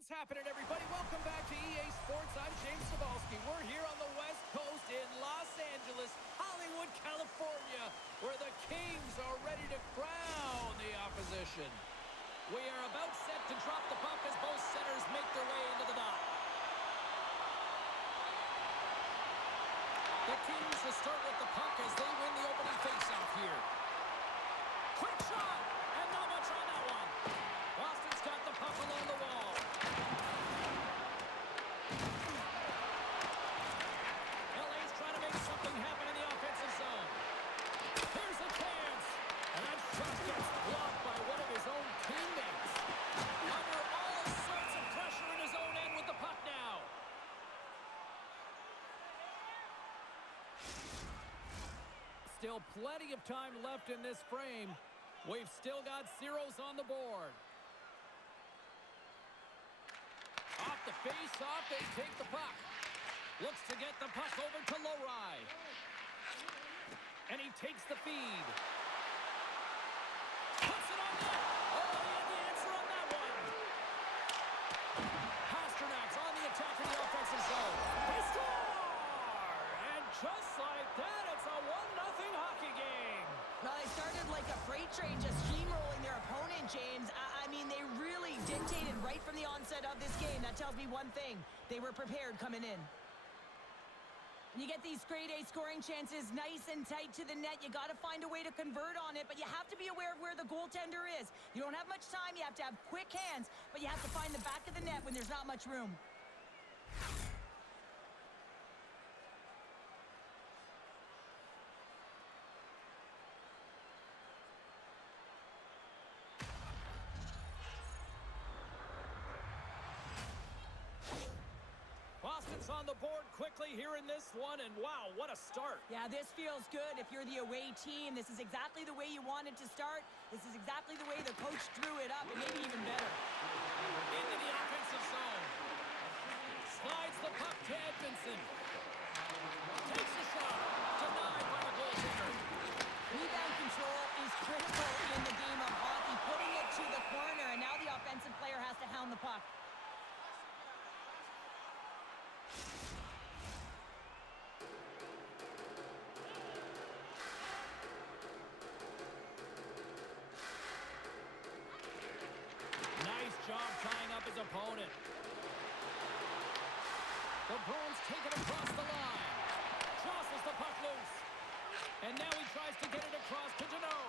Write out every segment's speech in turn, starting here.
What's happening, everybody? Welcome back to EA Sports. I'm James Cebulski. We're here on the West Coast in Los Angeles, Hollywood, California, where the Kings are ready to crown the opposition. We are about set to drop the puck as both centers make their way into the dot. The Kings will start with the puck as they win the opening faceoff here. Quick shot, and not much on that one. Boston's got the puck along the wall. LA's trying to make something happen in the offensive zone. Here's a chance, and that shot gets blocked by one of his own teammates. Under all sorts of pressure in his own end with the puck now. Still plenty of time left in this frame. We've still got zeros on the board. Off the face-off, they take the puck. Looks to get the puck over to Lowry. And he takes the feed. Puts it on net. Oh, he had the answer on that one. Pasternak's on the attack in the offensive zone. They score! And just like that, it's a 1-0 hockey game. Well, they started like a freight train just steamrolling their opponent, James. I mean, they really dictated right from the onset of this game. That tells me one thing. They were prepared coming in. You get these grade A scoring chances nice and tight to the net. You got to find a way to convert on it, but you have to be aware of where the goaltender is. You don't have much time. You have to have quick hands, but you have to find the back of the net when there's not much room. Boston's on the board quickly here in this one, and wow, what a start. Yeah, this feels good. If you're the away team, this is exactly the way you wanted to start. This is exactly the way the coach drew it up, and maybe even better. Into the offensive zone. Slides the puck to Edmondson. Takes a shot. Denied by the goaltender. Rebound control is critical in the game of hockey. Putting it to the corner, and now the offensive player has to hound the puck. Job tying up his opponent. The Bruins take it across the line. Jostles the puck loose. And now he tries to get it across to Deneau.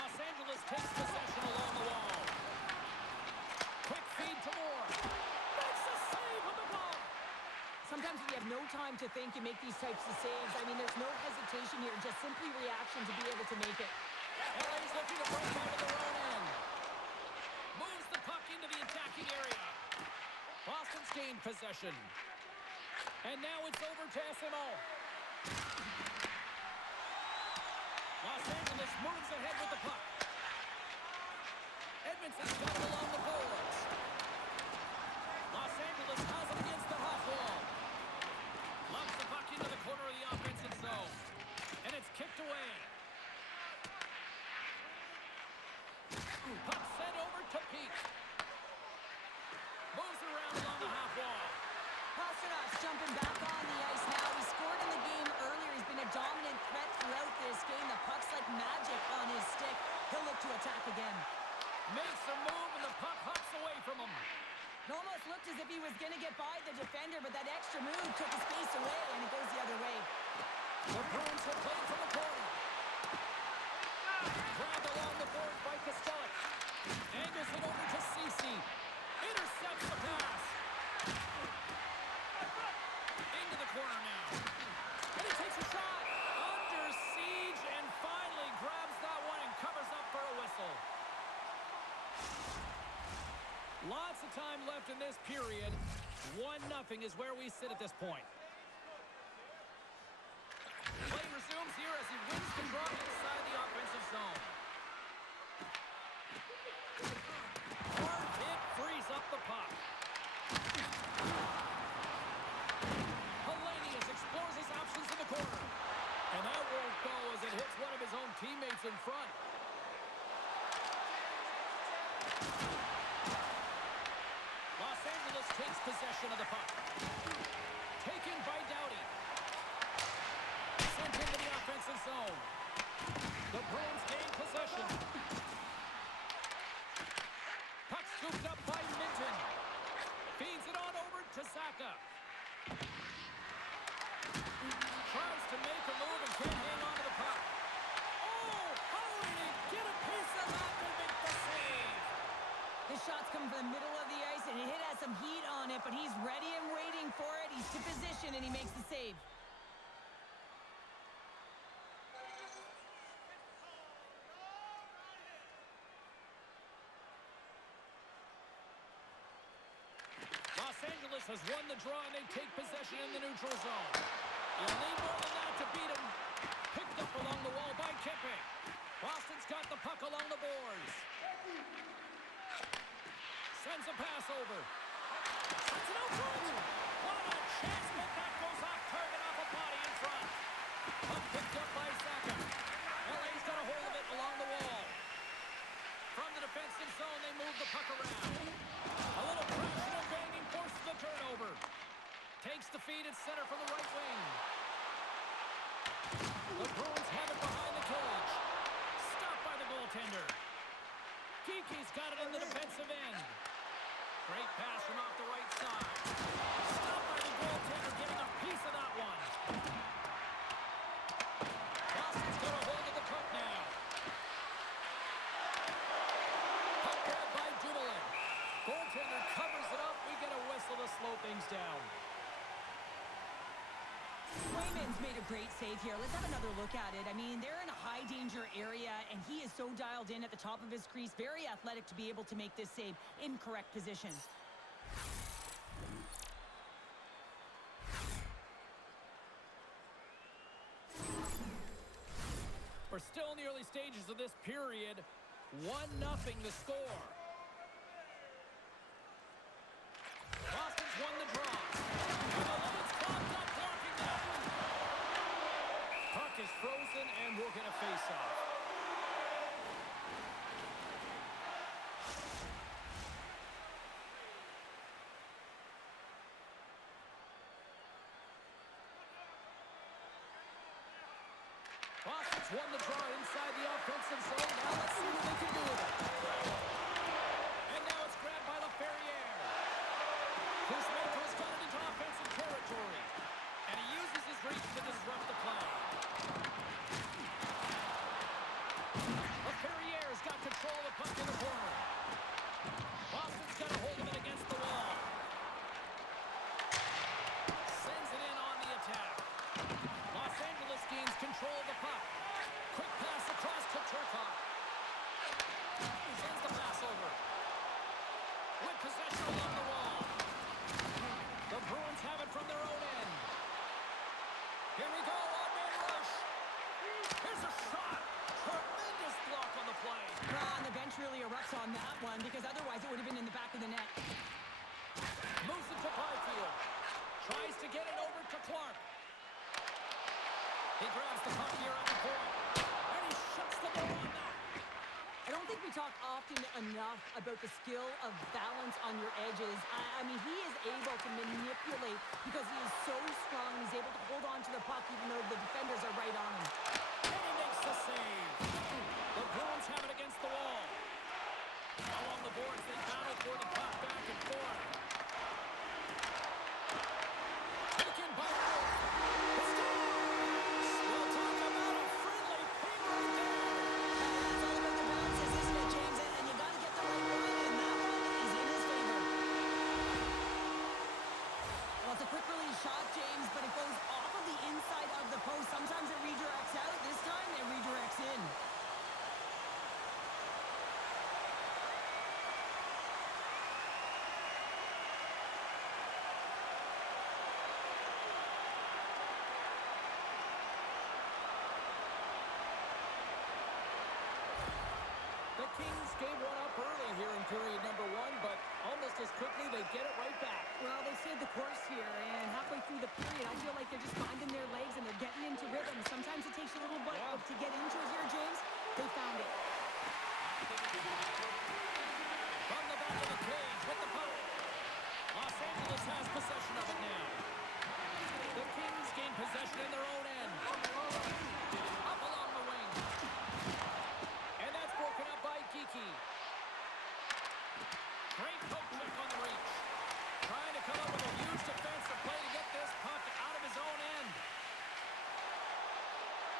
Los Angeles takes possession along the wall. Quick feed to Moore. Makes a save with the glove. Sometimes when you have no time to think, you make these types of saves. I mean, there's no hesitation here, just simply reaction to be able to make it. LA's looking to break out of their own end. Moves the puck into the attacking area. Boston's gained possession. And now it's over to SMO. Los Angeles moves ahead with the puck. Edmondson's got it along the boards. Los Angeles has it against the half wall. Lobs the puck into the corner of the offensive zone. And it's kicked away. Puck sent over to Peak. Moves around along the half wall. Pasternak's jumping back on the ice now. He scored in the game earlier. He's been a dominant threat throughout this game. The puck's like magic on his stick. He'll look to attack again. Makes a move and the puck hops away from him. It almost looked as if he was going to get by the defender, but that extra move took his face away, and it goes the other way. The Bruins have played from the corner. Grabbed along the board by Kostelik. Angles it over to Ceci. Intercepts the pass. Into the corner now. And he takes a shot. Under siege and finally grabs that one and covers up for a whistle. Lots of time left in this period. 1-0 is where we sit at this point. Play resumes here as he wins the draw inside the offensive zone. Hard hit frees up the puck. Hellenius explores his options in the corner. And that won't go as it hits one of his own teammates in front. Los Angeles takes possession of the puck. Taken by Doughty. Sent into the offensive zone. The Bruins gain possession. Puck scooped up by Minton. Feeds it on over to Zaka. Tries to make a move and can't hang on to the puck. Oh, how did he get a piece of that and make the save? This shot's coming from the middle of the ice, and it has some heat on it, but he's ready and waiting for it. He's to position, and he makes the save. Los Angeles has won the draw, and they take possession in the neutral zone. You'll need more than that to beat them. Picked up along the wall by Kempe. Boston's got the puck along the boards. Sends a pass over. Sends it out front. What a chance, but that goes off target off a body in front. Puck picked up by Zaka. LA's got a hold of it along the wall. From the defensive zone, they move the puck around. A little crashing and banging forces the turnover. Takes the feed at center from the right wing. The Bruins have it behind the cage. Stopped by the goaltender. Kiki's got it in the defensive end. Great pass from off the right side. Stopped by the goaltender, getting a piece of that one. Boston's got a hold of the puck now. Puck grabbed by Dumoulin. Goaltender covers it up. We get a whistle to slow things down. Swayman's made a great save here. Let's have another look at it. I mean, they're in a high-danger area, and he is so dialed in at the top of his crease. Very athletic to be able to make this save in correct position. We're still in the early stages of this period. 1-0 the score. Boston's won the draw. And the Lions clogged up, blocking that. Puck is frozen, and we'll get a face-off. Boston's won the draw inside the offensive zone. Now let's see what they can do with it. And now it's grabbed by LaFerriere. Kuzmenko has got it into offensive territory. And he uses his reach to disrupt the play. LaFerriere has got control of the puck in the corner. Boston's got a hold of it against the wall. Sends it in on the attack. Los Angeles gains control of the puck. Quick pass across to Turcotte. Sends the pass over. With possession along the wall. The Bruins have it from their own end. Here we go, one-man rush. Here's a shot. Tremendous block on the play. Well, and the bench really erupts on that one, because otherwise it would have been in the back of the net. Moves it to Byfield. Tries to get it over to Clark. He grabs the puck here at the point. And he shuts the door on that. I don't think we talk often enough about the skill of balance on your edges. I mean, he is able to manipulate because he is so strong. He's able to hold on to the puck even though the defenders are right on him. And he makes the save. The Bruins have it against the wall. Along the boards, they battle for the puck back and forth. Taken by Wolf. He scores! We'll talk about a friendly ping right there. That's all about the bounces, isn't it, James? And you got to get the right one, and that one is in his favor. Well, it's a quick release shot, James, but it goes off of the inside of the post. Sometimes it redirects out. This time it redirects in. The Kings gave one up early here in period number 1, but almost as quickly they get it right back. Well, they stayed the course here, and halfway through the period, I feel like they're just finding their legs and they're getting into rhythm. Sometimes it takes a little bit to get into it here, James. They found it. From the back of the cage with the puck. Los Angeles has possession of it now. The Kings gain possession in their own end. Up along the wing. And that's broken up by Geeky. Great poke check on the reach. Trying to come up with a huge defensive play to get this puck out of his own end.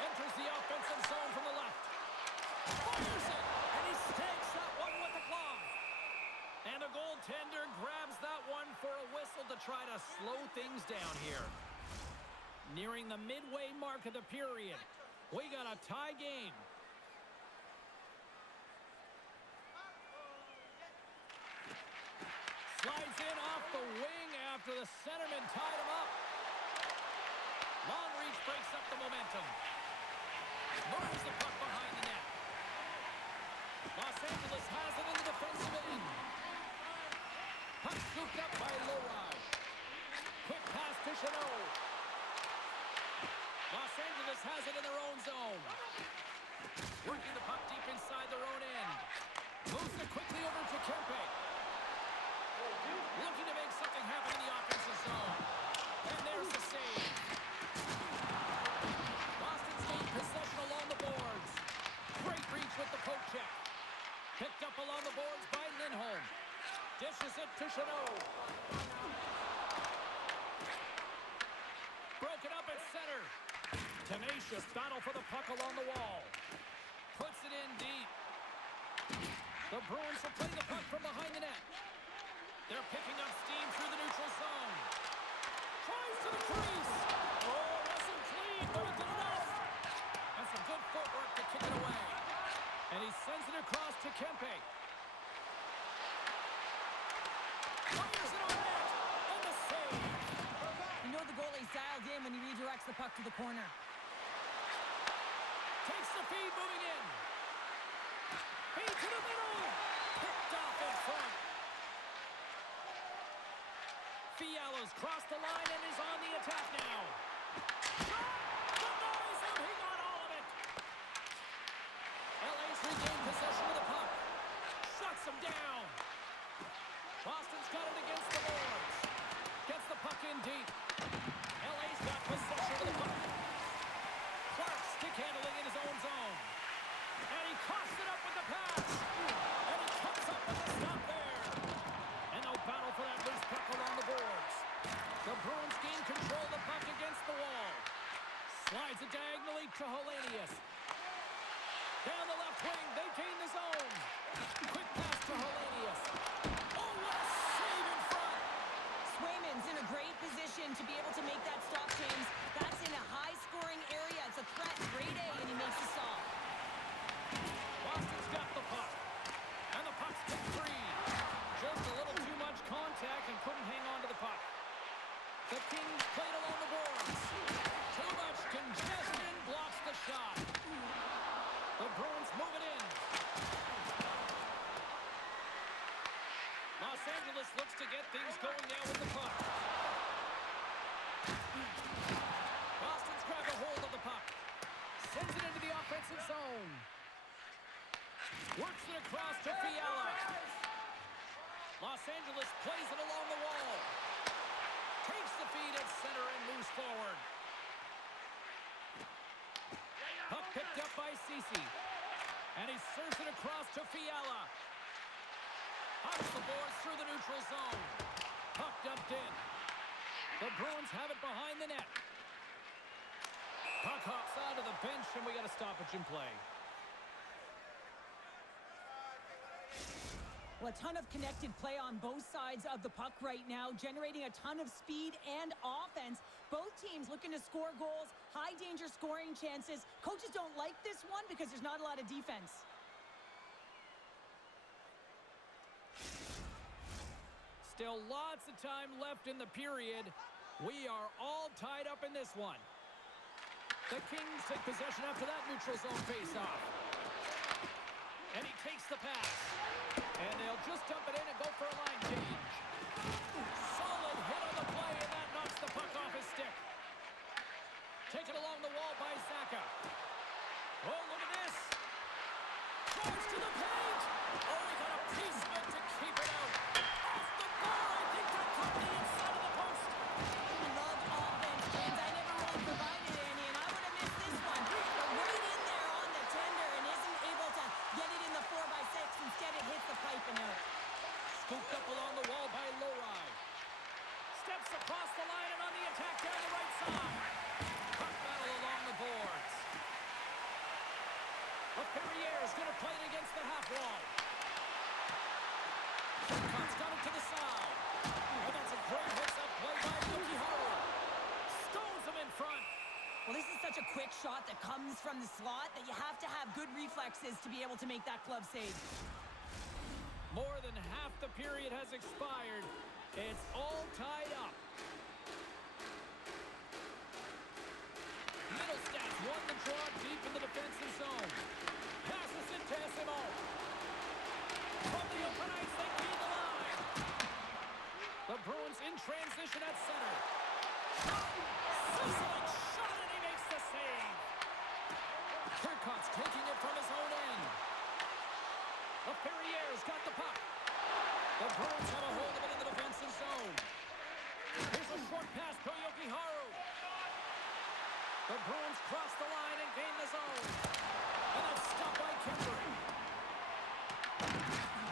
Enters the offensive zone from the left. Fires it! And he stakes that one with the glove. And the goaltender grabs that one for a whistle to try to slow things down here. Nearing the midway mark of the period. We got a tie game. Slides in off the wing after the centerman tied him up. Long reach breaks up the momentum. Moves the puck behind the net. Los Angeles has it in the defensive end. Puck scooped up by Lowry. Quick pass to Chanot. Los Angeles has it in their own zone. Working the puck deep inside their own end. Moves it quickly over to Kempe. Looking to make something happen in the offensive zone. And there's the save. Boston's gained possession along the boards. Great reach with the poke check. Picked up along the boards by Lindholm. Dishes it to Chanot. Broken up at center. Tenacious battle for the puck along the wall. Puts it in deep. The Bruins will play the puck from behind the net. They're picking up steam through the neutral zone. Tries to the crease. Oh, wasn't clean, but he did enough. And some good footwork to kick it away. And he sends it across to Kempe. Fires it on net. And the save. You know the goalie's dialed in when he redirects the puck to the corner. Takes the feed moving in. Feed to the middle. Picked off in front. Fiala's crossed the line and is on the attack now. Shot! Denies him! He got all of it! LA's regained possession of the puck. Shuts him down. Boston's got it against the boards. Gets the puck in deep. LA's got possession of the puck. Clark stick handling in his own zone. And he coughs it up with the pass. And he comes up with the stop there. And no battle for that loose puck along the boards. The Bruins gain control of the puck against the wall. Slides it diagonally to Hellenius. Down the left wing, they gain the zone. Quick pass to Hellenius. Oh, what a save in front. Swayman's in a great position to be able to make that stop, James. That's in a high-scoring area. It's a threat, grade A, and he makes the stop. Boston's got the puck. And the puck's tipped free. Just a little too much contact and couldn't hang on to the puck. The Kings played along the boards. Too much congestion blocks the shot. The Bruins move it in. Los Angeles looks to get things going now with the puck. Boston's grabbed a hold of the puck. Sends it into the offensive zone. Works it across to Fiala. Los Angeles plays it along the wall. Takes the feed at center and moves forward. Puck picked up by Ceci. And he serves it across to Fiala. Hops the boards through the neutral zone. Puck dumped in. The Bruins have it behind the net. Puck hops out of the bench, and we got a stoppage in play. Well, a ton of connected play on both sides of the puck right now, generating a ton of speed and offense. Both teams looking to score goals, high-danger scoring chances. Coaches don't like this one because there's not a lot of defense. Still lots of time left in the period. We are all tied up in this one. The Kings take possession after that neutral zone face-off. And he takes the pass. And they'll just dump it in and go for a line change. Solid hit on the play, and that knocks the puck off his stick. Taken along the wall by Saka. Oh, look at this. Drives to the paint. Oh, he got a piece of it to keep it out. Off the bar, I think that the inside of the post. Love offense, James. I never really provided any, and I would have missed this one. But right in there on the tender and isn't able to get it in the 4x6. Instead, it hits the pipe and out. Scooped up along the wall by Lowry. Steps across the line and on the attack down the right side. Puck battle along the boards. Ferrier is going to play it against the half wall. Turcotte's got it to the side. And that's a great hits-up play by Yokiharu. Stones him in front. Well, this is such a quick shot that comes from the slot that you have to have good reflexes to be able to make that glove save. More than half the period has expired. It's all tied up. Middlestats won the draw deep in the defensive zone. Passes it to SMO. From the open ice, they gain the line. The Bruins in transition at center. Sizzling shot, and he makes the save. Turcotte's taking it from his own end. Ferrier's got the puck. The Bruins have a hold of it in the defensive zone. Here's a short pass to Yokiharu. The Bruins cross the line and gain the zone. And that's stopped by Kemper.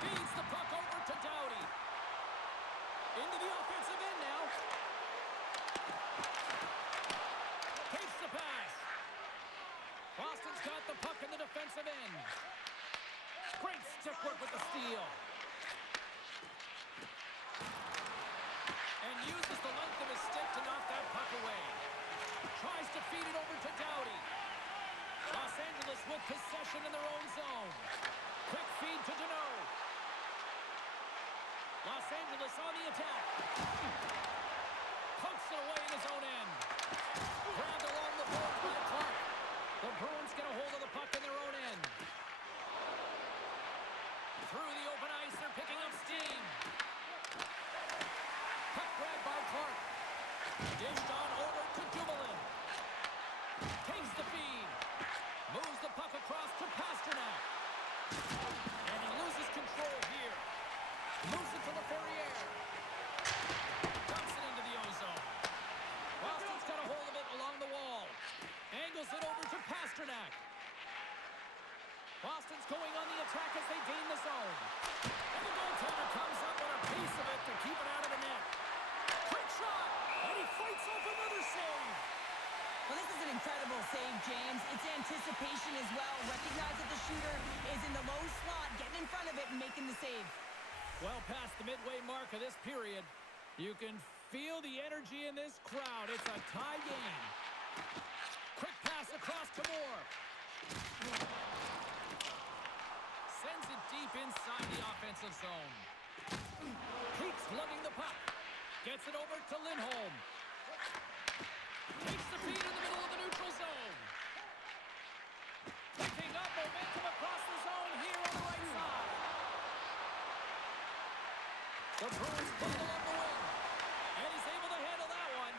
Feeds the puck over to Doughty. Into the offensive end now. Takes the pass. Boston's got the puck in the defensive end. Great stick work with the steal. And uses the length of his stick to knock that puck away. Tries to feed it over to Doughty. Los Angeles with possession in their own zone. Quick feed to Deneau. Los Angeles on the attack. Pokes it away in his own end. Grabbed along the board by Clark. The Bruins get a hold of the puck in their own end. Through the open ice, they're picking up steam. Puck grabbed by Clark. Dished on over to Dumoulin. Takes the feed. Moves the puck across to Pasternak. And he loses control here. Moves it to Ferrier. Dumps it into the ozone. Boston's got a hold of it along the wall. Angles it over to Pasternak. Boston's going on the attack as they gain the zone. And the goaltender comes up with a piece of it to keep it out of the net. Quick shot! And he fights off another save. Well, this is an incredible save, James. It's anticipation as well. Recognize that the shooter is in the low slot, getting in front of it and making the save. Well past the midway mark of this period, you can feel the energy in this crowd. It's a tie game. Quick pass across to Moore. Sends it deep inside the offensive zone. Keeps lugging the puck. Gets it over to Lindholm. Takes the feed in the middle of the neutral zone. Picking up momentum across the zone here on the right side. The Bruins pull along the wing. And he's able to handle that one.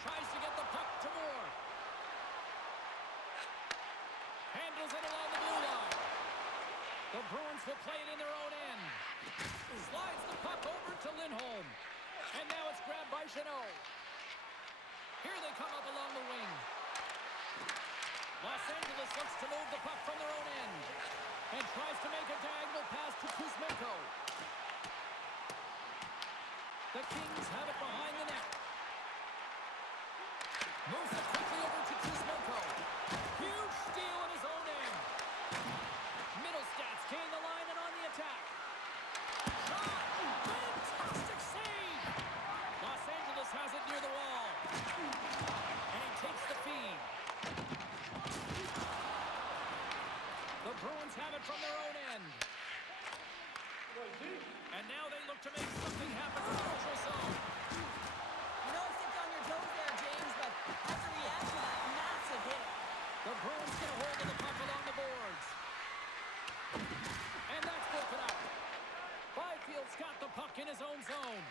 Tries to get the puck to Moore. Handles it along the blue line. The Bruins will play it in their own end. Slides the puck over to Lindholm. And now it's grabbed by Jeannot. Here they come up along the wing. Los Angeles looks to move the puck from their own end. And tries to make a diagonal pass to Kuzmenko. The Kings have it behind the net. Moves it quickly over to Kuzmenko. Huge steal in his own end. Middlestats gain the line and on the attack. Shot! Fantastic save! Los Angeles has it near the wall. And he takes the feed. The Bruins have it from their own end. And now they look to make something happen in the neutral zone. You know, stepped on your toes there, James, but has to react to that massive hit. The Bruins get a hold of the puck along the boards. And that's broken up. Byfield's got the puck in his own zone.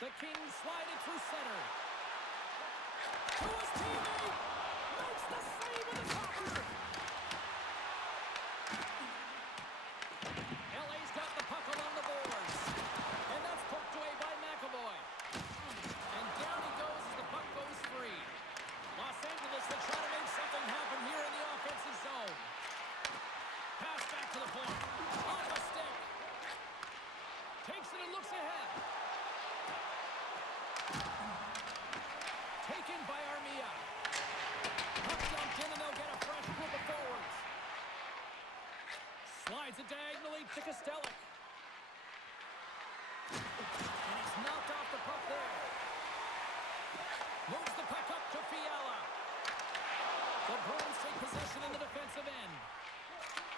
The Kings slide it through center. To his teammate. Makes the save with the topper. LA's got the puck along the boards. And that's poked away possession in the defensive end.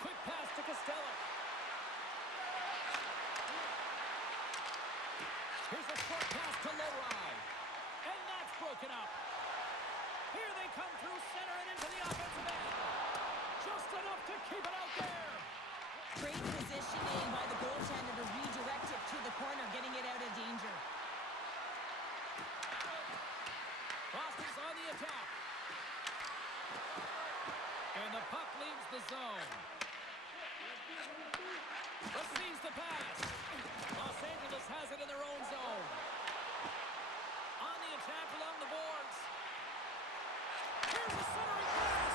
Quick pass to Costello. Here's a short pass to Lowry. And that's broken up. Here they come through center and into the offensive end. Just enough to keep it out there. Great positioning by the goaltender to redirect it to the corner, getting it out of danger. Boston's on the attack. And the puck leaves the zone. Receives the pass. Los Angeles has it in their own zone. On the attack along the boards. Here's a centering pass.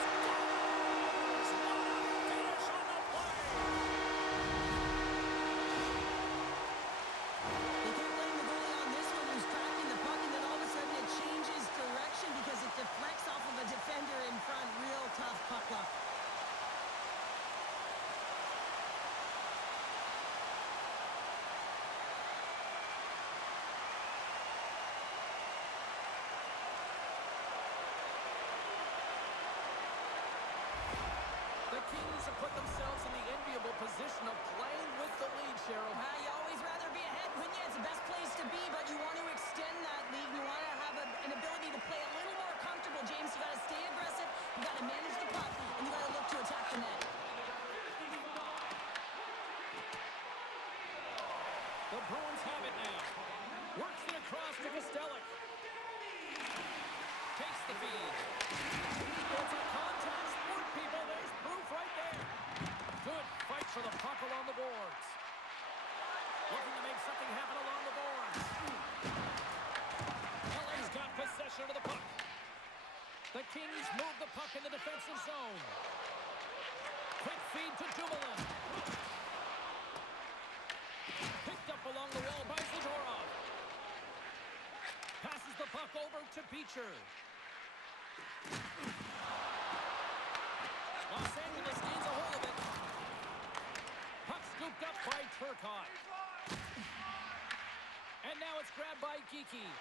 Scores! What a finish on the play! They can't blame the goalie on this one, who's tracking the puck, and then all of a sudden it changes direction because it deflects off of a defender in front. Real tough puck luck. The Kings have put themselves in the enviable position of playing with the lead, Cheryl. You always rather be ahead, wouldn't you? It's the best place to be, but you want to extend that lead. You want to have an ability to play a little more comfortable, James. You got to stay aggressive, you got to manage the puck, and you got to look to attack the net. The Bruins have it now. Works it across to Costello. Takes the feed. It's a contact sport, people. There's proof right there. Good fight for the puck along the boards. Looking to make something happen along the boards. LA's got possession of the puck. The Kings move the puck in the defensive zone. Quick feed to Dumoulin. Picked up along the wall by Zadorov. Passes the puck over to Beecher. Los Angeles gains a hold of it. Puck scooped up by Turcotte. And now it's grabbed by Geekie.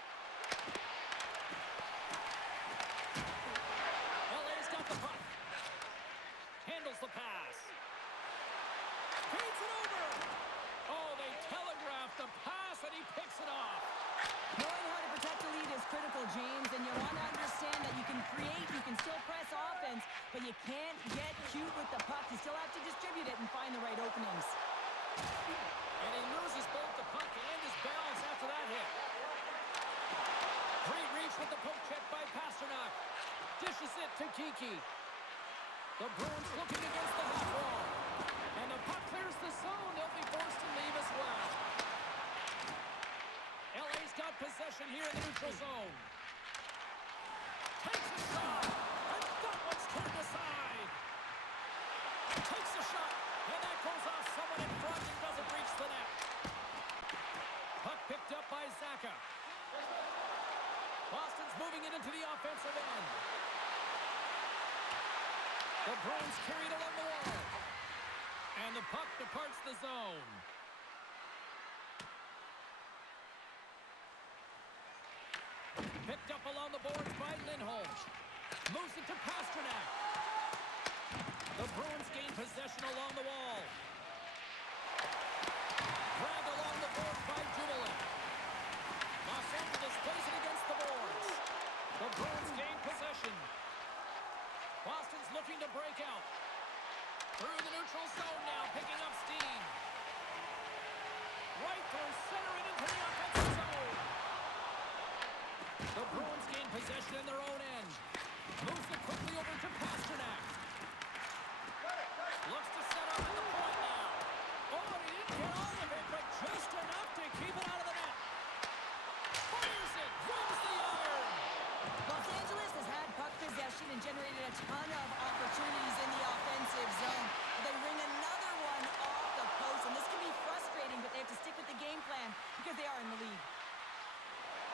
LA's got the puck. Handles the pass. Feeds it over. Oh, they telegraphed the pass, and he picks it off. Knowing how to protect the lead is critical, James, and you want to understand that you can create, you can still press offense, but you can't get cute with the puck. You still have to distribute it and find the right openings. And he loses both the puck and his balance after that hit. Great reach with the poke check by Pasternak. Dishes it to Geekie. The Bruins looking against the half wall. And the puck clears the zone. They'll be forced to leave as well. LA's got possession here in the neutral zone. Takes a shot. And that one's turned aside. Takes a shot. And that goes off someone in front and doesn't reach the net. Puck picked up by Zacha. Boston's moving it into the offensive end. The Bruins carry it along the wall. And the puck departs the zone. Picked up along the boards by Lindholm. Moves it to Pasternak. The Bruins gain possession along the wall. Grabbed along the boards by Dumoulin. Los Angeles plays it against the boards. The Bruins gain possession. Boston's looking to break out. Through the neutral zone now, picking up steam. Right through center and into the offensive zone. The Bruins gain possession in their own end. Moves it quickly over to Pasternak. Looks to set up at the point now. Oh, he didn't get all of it, but just enough to keep it out of the net. Fires it, grabs the iron. Los Angeles has had puck possession and generated a ton of opportunities in the offensive zone. They ring another one off the post, and this can be frustrating, but they have to stick with the game plan because they are in the lead.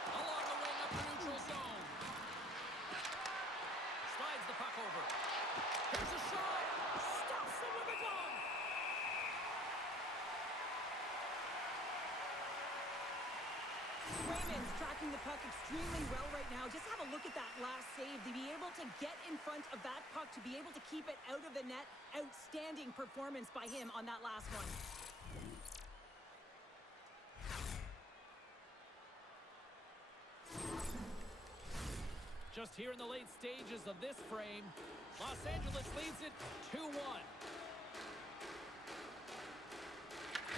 Along the wing up the neutral zone. Slides the puck over. blocking the puck extremely well right now. Just have a look at that last save. To be able to get in front of that puck, to be able to keep it out of the net, outstanding performance by him on that last one. Just here in the late stages of this frame, Los Angeles leads it 2-1.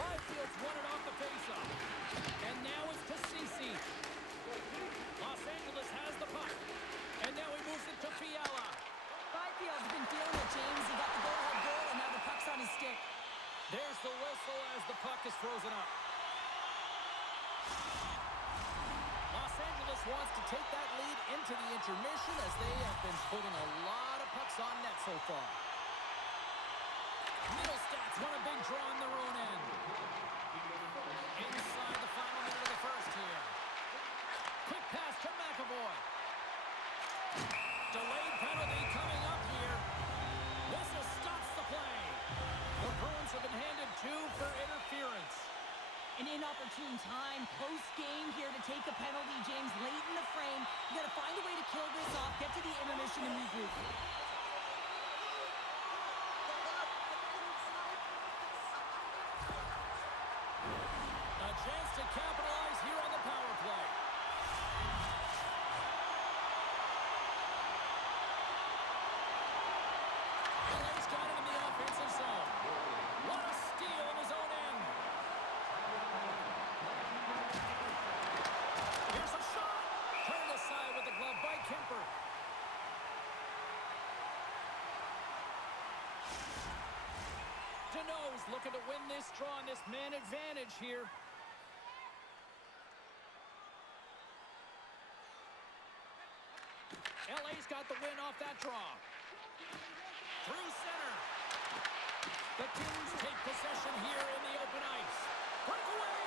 Byfield's won it off the faceoff. And now it's to CC. Los Angeles has the puck. And now he moves it to Fiala. Byfield's been feeling it, James. He got the go-ahead goal, and now the puck's on his stick. There's the whistle as the puck is frozen up. Los Angeles wants to take that lead into the intermission as they have been putting a lot of pucks on net so far. Middlestats won a big draw on their own end. Inside the final minute of the first here. Quick pass to McAvoy. Delayed penalty coming up here. Whistle stops the play. The Bruins have been handed 2 for interference. An inopportune time, close game here to take a penalty, James, late in the frame. You got to find a way to kill this off, get to the intermission and regroup. A chance to capitalize here on the power play. LA's got it in the offensive zone. What a steal in his own end. Here's a shot. Turned aside with the glove by Kemper. Deneau's looking to win this draw on this man advantage here. LA's got the win off that draw. Through center. The Kings take possession here in the open ice. Breakaway.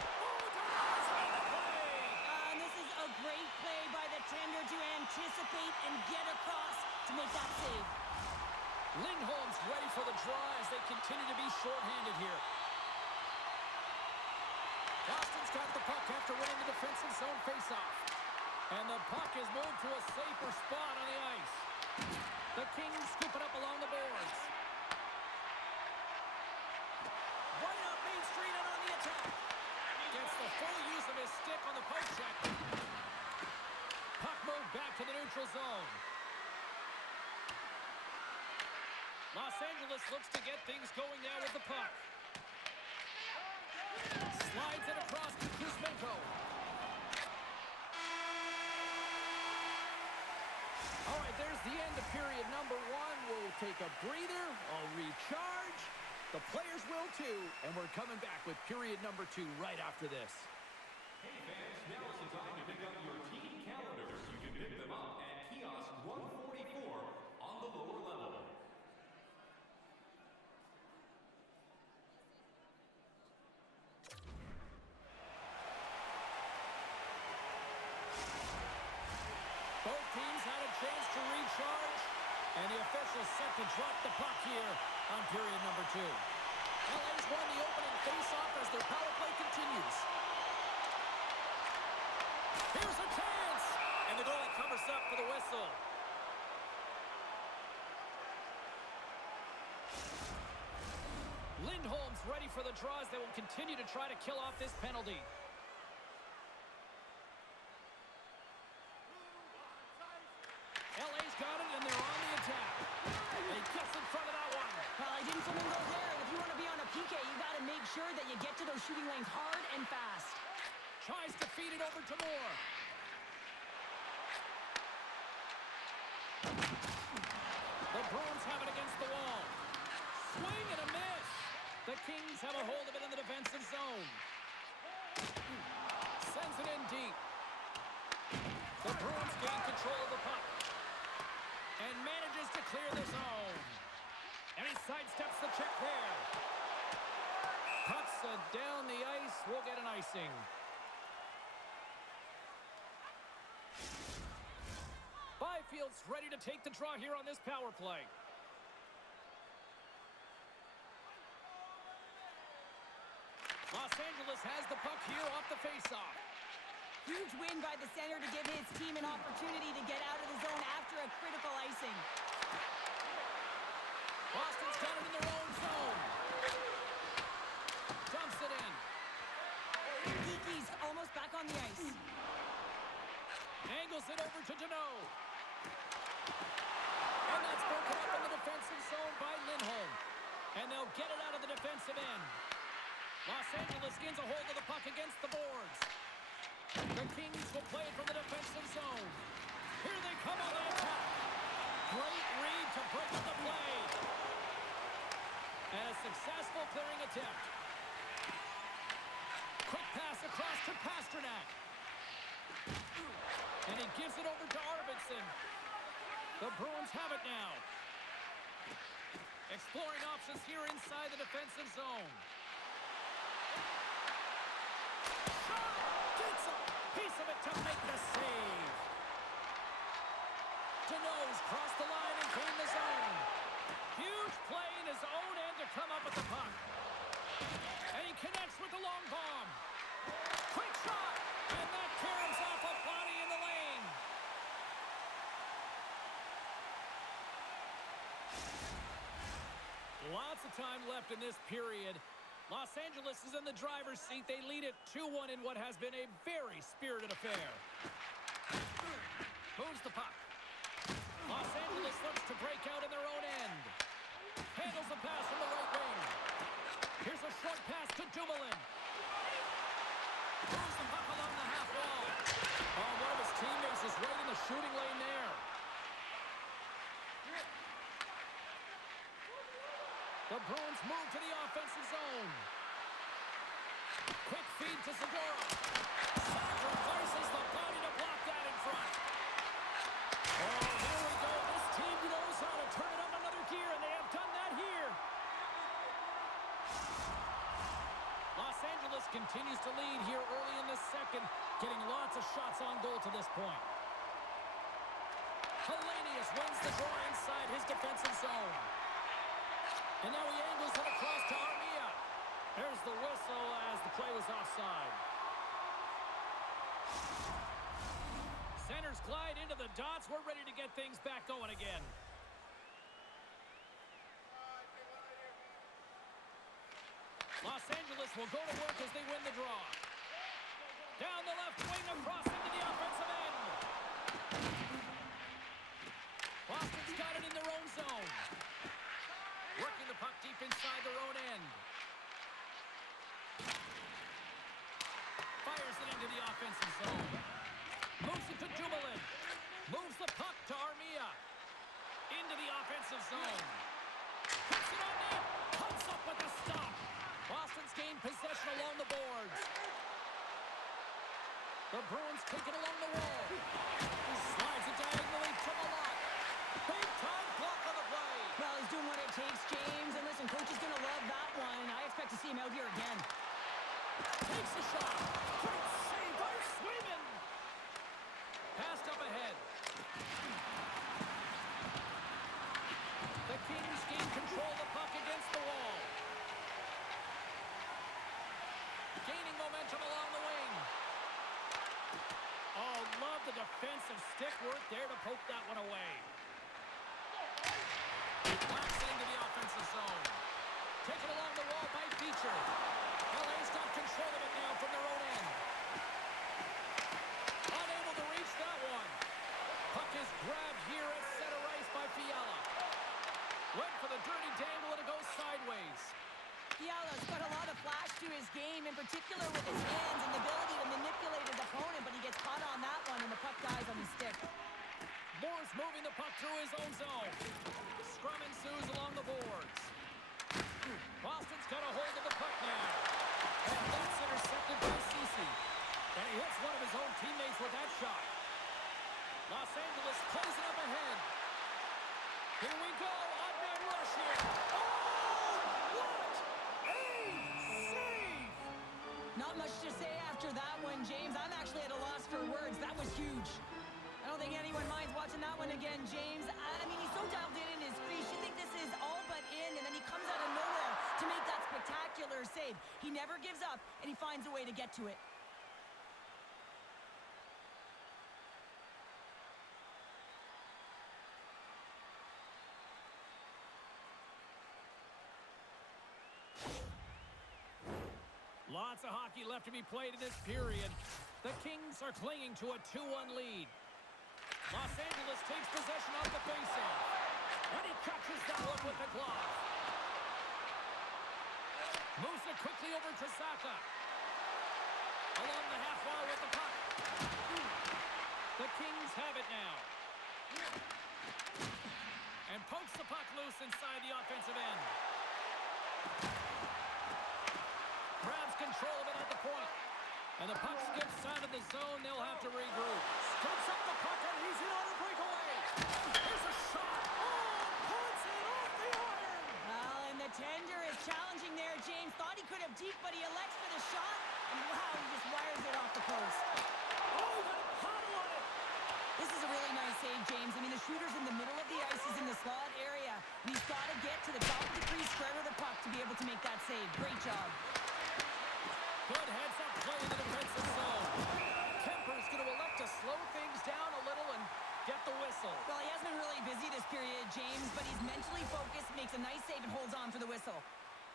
Oh, Deneau's made the play. And this is a great play by the tender to anticipate and get across to make that save. Lindholm's ready for the draw as they continue to be shorthanded here. Boston's got the puck after winning the defensive zone faceoff. And the puck is moved to a safer spot on the ice. The Kings scoop it up along the boards. Right up Main Street and on the attack. Gets the full use of his stick on the poke check. Puck moved back to the neutral zone. Los Angeles looks to get things going now with the puck. Slides it across to Kuzmenko. All right, there's the end of period number 1. We'll take a breather. I'll recharge. The players will too. And we're coming back with period number 2 right after this. Hey fans, now is the time to pick up your team calendars. You can pick them up at kiosk 144 on the lower level. Both teams had a chance to recharge, and the officials set to drop the puck here on period number 2. LA's won the opening faceoff as their power play continues. Here's a chance, and the goalie covers up for the whistle. Lindholm's ready for the draws. They will continue to try to kill off this penalty. LA's got it, and they're on the attack. He gets in front of that one. Well, I didn't flamingo there. And if you want to be on a PK, you got to make sure that you get to those shooting lanes hard and fast. Tries to feed it over to Moore. The Bruins have it against the wall. Swing and a miss. The Kings have a hold of it in the defensive zone. Sends it in deep. The Bruins gain control of the puck. And manages to clear the zone. And he sidesteps the check there. Pucks down the ice. We'll get an icing. Byfield's ready to take the draw here on this power play. Los Angeles has the puck here off the faceoff. Huge win by the center to give his team an opportunity to get out of the zone after a critical icing. Boston's got it in their own zone. Dumps it in. Geeky's almost back on the ice. Angles it over to Deneau. And that's broken up in the defensive zone by Lindholm. And they'll get it out of the defensive end. Los Angeles gains a hold of the puck against the boards. The Kings will play it from the defensive zone. Here they come on the attack. Great read to break up the play. And a successful clearing attempt. Quick pass across to Pasternak. And he gives it over to Arvidsson. The Bruins have it now. Exploring options here inside the defensive zone. Shot! Gets a piece of it to make the save. Deneau's crossed the line and gained the zone. Huge play in his own end to come up with the puck. And he connects with the long bomb. Quick shot! And that caroms off a body in the lane. Lots of time left in this period. Los Angeles is in the driver's seat. They lead it 2-1 in what has been a very spirited affair. Moves the puck. Los Angeles looks to break out in their own end. Handles the pass from the right wing. Here's a short pass to Dumoulin. Moves the puck along the half wall. Oh, one of his teammates is right in the shooting lane there. The Bruins move to the offensive zone. Quick feed to Segura. Sacrifices the body to block that in front. Oh, here we go. This team knows how to turn it up another gear, and they have done that here. Los Angeles continues to lead here early in the second, getting lots of shots on goal to this point. Hellenius wins the draw inside his defensive zone. And now he angles it across to Armia. There's the whistle as the play was offside. Centers glide into the dots. We're ready to get things back going again. Los Angeles will go to work as they win the draw. Down the left wing across into the offensive end. Boston's got it in their own zone. Working the puck deep inside their own end. Fires it into the offensive zone. Moves it to Dumoulin. Moves the puck to Armia. Into the offensive zone. Puts it on net. Comes up with a stop. Boston's gained possession along the boards. The Bruins take it along the wall. Slides it diagonally to Malott. Big time block on the play. Well, he's doing what it takes, James. And listen, coach is going to love that one. I expect to see him out here again. Takes a shot. Great save by Swayman. Passed up ahead. The Kings gain control of the puck against the wall. Gaining momentum along the wing. Oh, love the defensive stick work there to poke that one away. Knocks it into the offensive zone. Taken along the wall by Beecher. LA's got control of it now from their own end. Unable to reach that one. Puck is grabbed here at center ice by Fiala. Went for the dirty dangle and it goes sideways. Fiala's got a lot of flash to his game, in particular with his hands and the ability to manipulate his opponent, but he gets caught on that one and the puck dies on his stick. Moore's moving the puck through his own zone. Scrum ensues along the boards. Boston's got a hold of the puck now. And that's intercepted by Ceci. And he hits one of his own teammates with that shot. Los Angeles plays it up ahead. Here we go. Odd man rush here. Oh! What a save! Not much to say after that one, James. I'm actually at a loss for words. That was huge. I don't think anyone minds watching that one again, James. I mean, he's so dialed in his crease. You think this is all but in, and then he comes out of nowhere to make that spectacular save. He never gives up, and he finds a way to get to it. Lots of hockey left to be played in this period. The Kings are clinging to a 2-1 lead. Los Angeles takes possession off the faceoff. And he catches that one with the glove. Moves it quickly over to Saka. Along the half wall with the puck. The Kings have it now. And pokes the puck loose inside the offensive end. Grabs control of it at the point. And the puck skips out of the zone. They'll have to regroup. Scoops up the puck and he's in on the breakaway. Here's a shot. Oh, puts it off the iron. Well, and the tender is challenging there. James thought he could have deep, but he elects for the shot. And wow, he just wires it off the post. Oh, what a paddle on it. This is a really nice save, James. I mean, the shooter's in the middle of the ice. He's in the slot area. And he's got to get to the top of the crease, square with the puck to be able to make that save. Great job. Good heads-up play in the defensive zone. Kemper's going to elect to slow things down a little and get the whistle. Well, he has been really busy this period, James, but he's mentally focused, makes a nice save, and holds on for the whistle.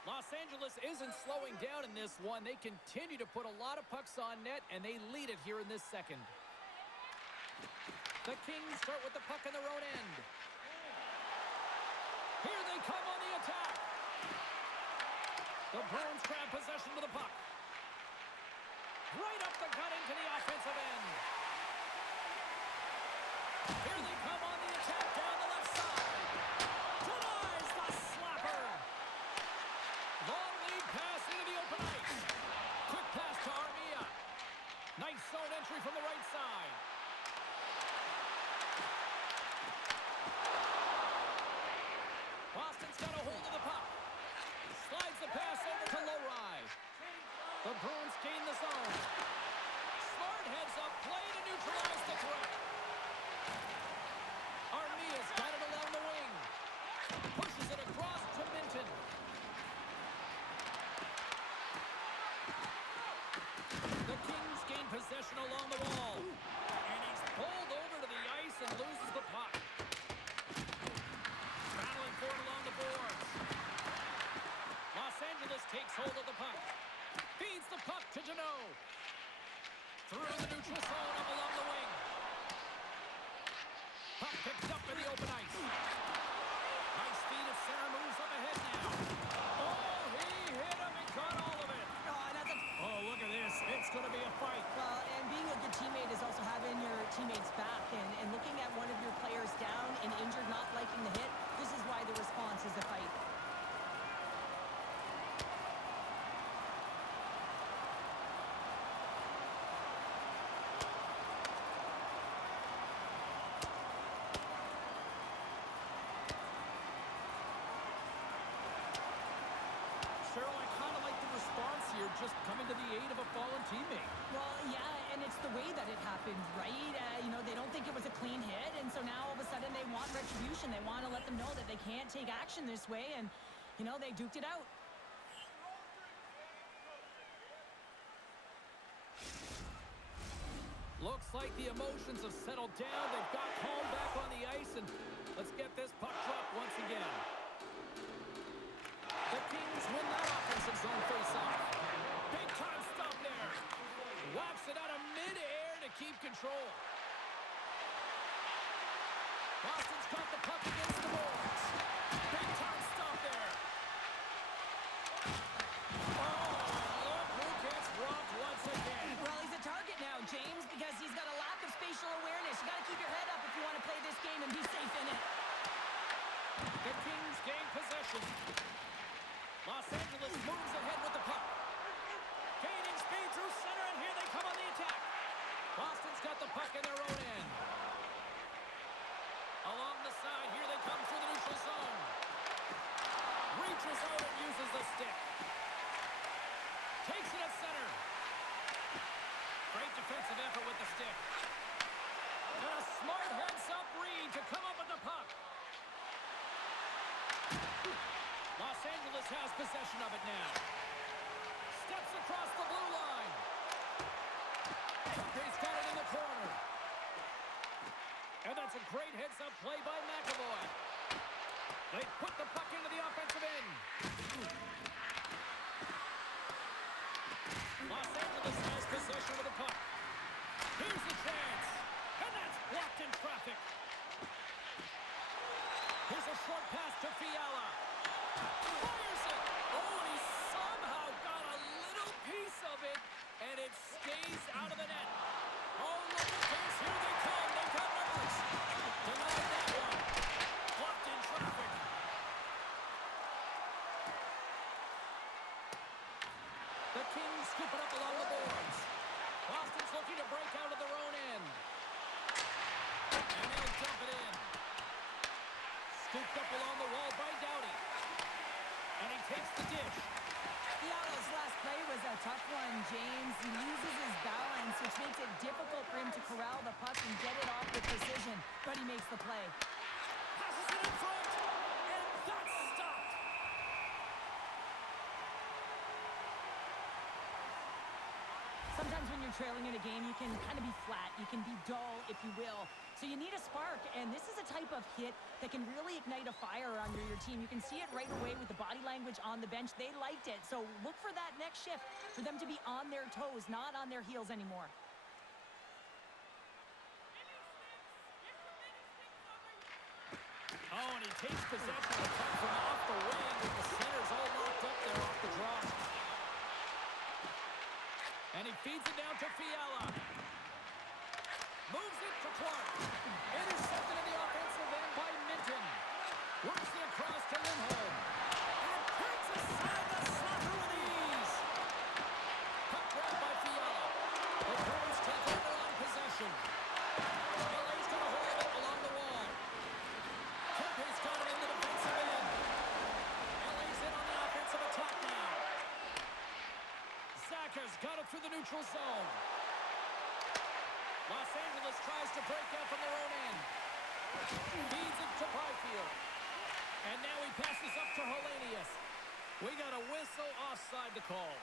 Los Angeles isn't slowing down in this one. They continue to put a lot of pucks on net, and they lead it here in this second. The Kings start with the puck in their own end. Here they come on the attack. The Bruins grab possession to the puck. Right up the gut into the offensive end. Here they come on the attack down the left side. Denies the slapper. Long lead pass into the open ice. Quick pass to Armia. Nice zone entry from the right side. Boston's got a hold of the puck. Slides the pass over to Lowry. The Bruins gain the zone. Smart heads up, play to neutralize the threat. Armia's got it along the wing. Pushes it across to Minton. The Kings gain possession along the wall. And he's pulled over to the ice and loses the puck. Battling for it along the boards. Los Angeles takes hold of the puck. Feeds the puck to Janot. Through the neutral zone up along the wing. Puck picked up in the open ice. Nice feed at center, moves up ahead now. Oh, he hit him and got all of it. Oh, look at this. It's going to be a fight. Well, and being a good teammate is also having your teammates back. And looking at one of your players down and injured, not liking the hit, this is why the response is a fight. Just coming to the aid of a fallen teammate. Well, yeah, and it's the way that it happened, right? They don't think it was a clean hit, and so now all of a sudden they want retribution. They want to let them know that they can't take action this way, and, they duked it out. Looks like the emotions have settled down. They've got calm back on the ice, and let's get this puck dropped once again. The Kings win that offensive zone faceoff. Big time stop there. Whaps it out of midair to keep control. Boston's got the puck against the boards. Big time stop there. Oh, look who gets robbed once again. Well, he's a target now, James, because he's got a lack of spatial awareness. You got to keep your head up if you want to play this game and be safe in it. The Kings gain possession. Los Angeles moves ahead with the puck. Gaining speed through center, and here they come on the attack. Boston's got the puck in their own end. Along the side, here they come through the neutral zone. Reaches out and uses the stick. Takes it at center. Great defensive effort with the stick. And a smart heads-up read to come up with the puck. Los Angeles has possession of it now. Steps across the blue line. He's got it in the corner. And that's a great heads-up play by McAvoy. They put the puck into the offensive end. Los Angeles has possession of the puck. Here's the chance. And that's blocked in traffic. Here's a short pass to Fiala. Fires it. Oh, and he somehow got a little piece of it, and it stays out of the net. Oh, look at this. Here they come. They've got numbers. Denied that one. Blocked in traffic. The Kings scoop it up along the boards. Boston's looking to break out of their own end. And they'll dump it in. Scooped up along the wall by Doughty. And he takes the dish. Fiala's last play was a tough one, James. He loses his balance, which makes it difficult for him to corral the puck and get it off with precision. But he makes the play. Passes it in front. And that's stopped. Sometimes when you're trailing in a game, you can kind of be flat. You can be dull, if you will. So you need a spark, and this is a type of hit that can really ignite a fire under your team. You can see it right away with the body language on the bench. They liked it. So look for that next shift, for them to be on their toes, not on their heels anymore. Oh, and he takes possession of the puck from off the wing with the centers all locked up there off the draw. And he feeds it down to Fiala. Moves it to Clark. Intercepted in the offensive end by Minton. Works it across to Lindholm. And turns aside the slapper with ease. Puck grabbed by Fiala. The Bruins take over on possession. LA's got a hold of it along the wall. Kempe's got it in the defensive end. LA's in on the offensive attack now. Zaka's got it through the neutral zone. Los Angeles tries to break out from their own end. Feeds it to Byfield. And now he passes up to Hellenius. We got a whistle offside to call.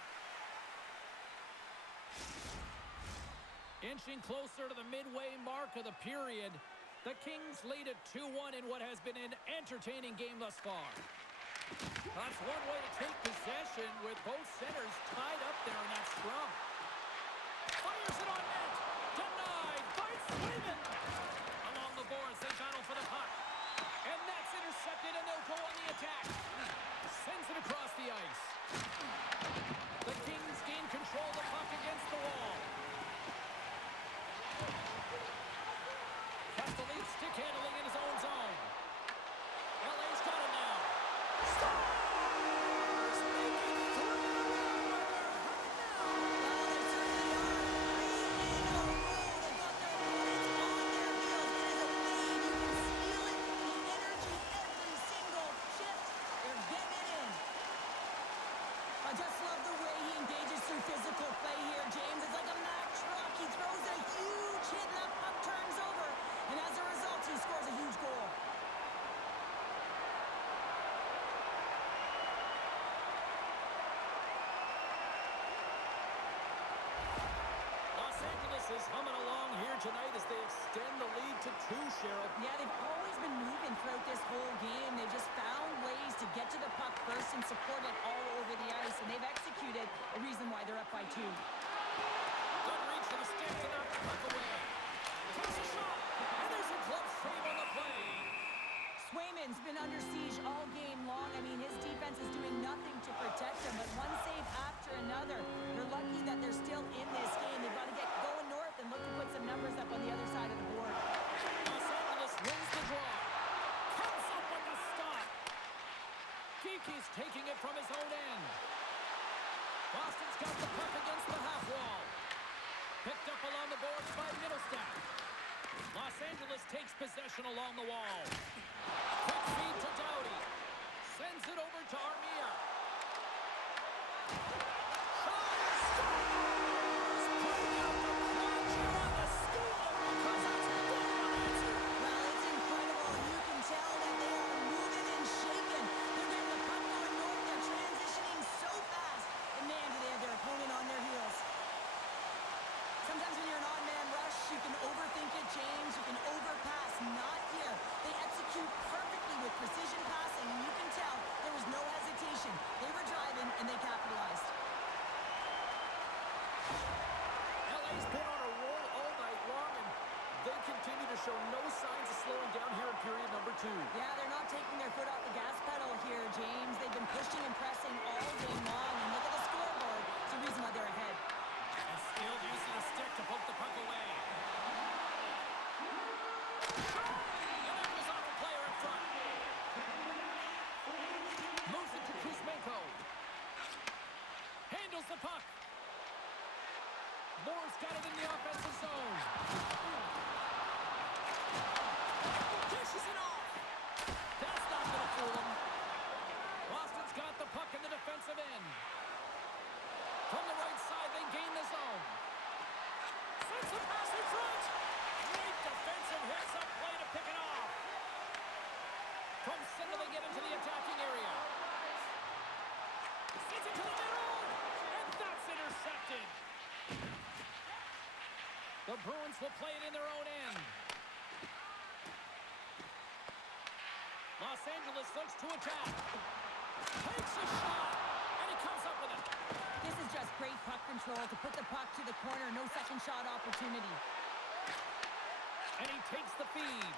Inching closer to the midway mark of the period, the Kings lead at 2-1 in what has been an entertaining game thus far. That's one way to take possession with both centers tied up there in that scrum. Fires it on net. Denied by Swayman. Along the boards, they battle for the puck. And that's intercepted, and they'll go on the attack. Sends it across the ice. The Kings gain control of the puck against the wall. Castellini stick handling in his own zone. LA's got it now. Stars make it through. I just love the way he engages through physical play here, James. It's like a Mack truck. He throws a huge hit and that puck turns over. And as a result, he scores a huge goal. Los Angeles is humming along here tonight as they extend the lead to 2, Cheryl. Yeah, they've always been moving throughout this whole game. They've just found ways to get to the puck first and support it all over the ice. And they've executed a reason why they're up by 2. Good reach for the stick to knock the puck away. Takes a shot, and there's a glove save on the play. Swayman's been under siege all game long. I mean, his defense is doing nothing to protect him, but one save after another. They're lucky that they're still in this game. They've got to get going north and look to put some numbers up on the other side of the board. Los Angeles wins the draw. Comes up with the stop. Geeky's taking it from his own end. Boston's got the puck against the half wall. Picked up along the boards by Middlestat. Los Angeles takes possession along the wall. Quick feed to Doughty. Sends it over to Armia. two. Yeah, they're not taking their foot off the gas pedal here, James. They've been pushing and pressing all game long. And look at the scoreboard. It's the reason why they're ahead. And still using the stick to poke the puck away. And that was off a player in front. Moves it to Kuzmenko. Handles the puck. Moore's got it in the offensive zone. Dishes it off. That's not going to fool him. Boston's got the puck in the defensive end. From the right side, they gain the zone. Sends a pass in front. Great defensive hits up play to pick it off. From center, they get into the attacking area. Sends it to the middle. And that's intercepted. The Bruins will play it in their own end. Los Angeles looks to attack. Takes a shot. And he comes up with it. This is just great puck control to put the puck to the corner. No second shot opportunity. And he takes the feed.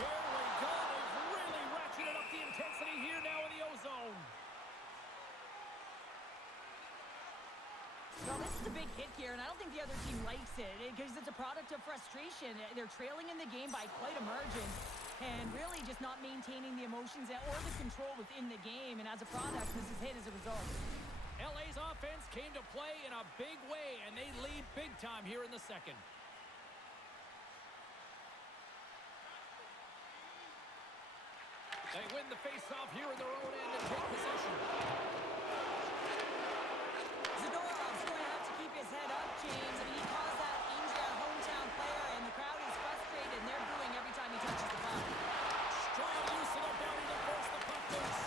Here we go. They've really ratcheted up the intensity here now in the O-zone. Well, this is a big hit here, and I don't think the other team likes it because it's a product of frustration. They're trailing in the game by quite a margin and really just not maintaining the emotions or the control within the game. And as a product, this is hit as a result. LA's offense came to play in a big way, and they lead big time here in the second. They win the face-off here in their own end and take possession. Zadorov's going to have to keep his head up, James. I mean, he caused that injury, a hometown player, and the crowd is frustrated, and they're booing every time he touches the puck. Strong use of the body to force the puck loose.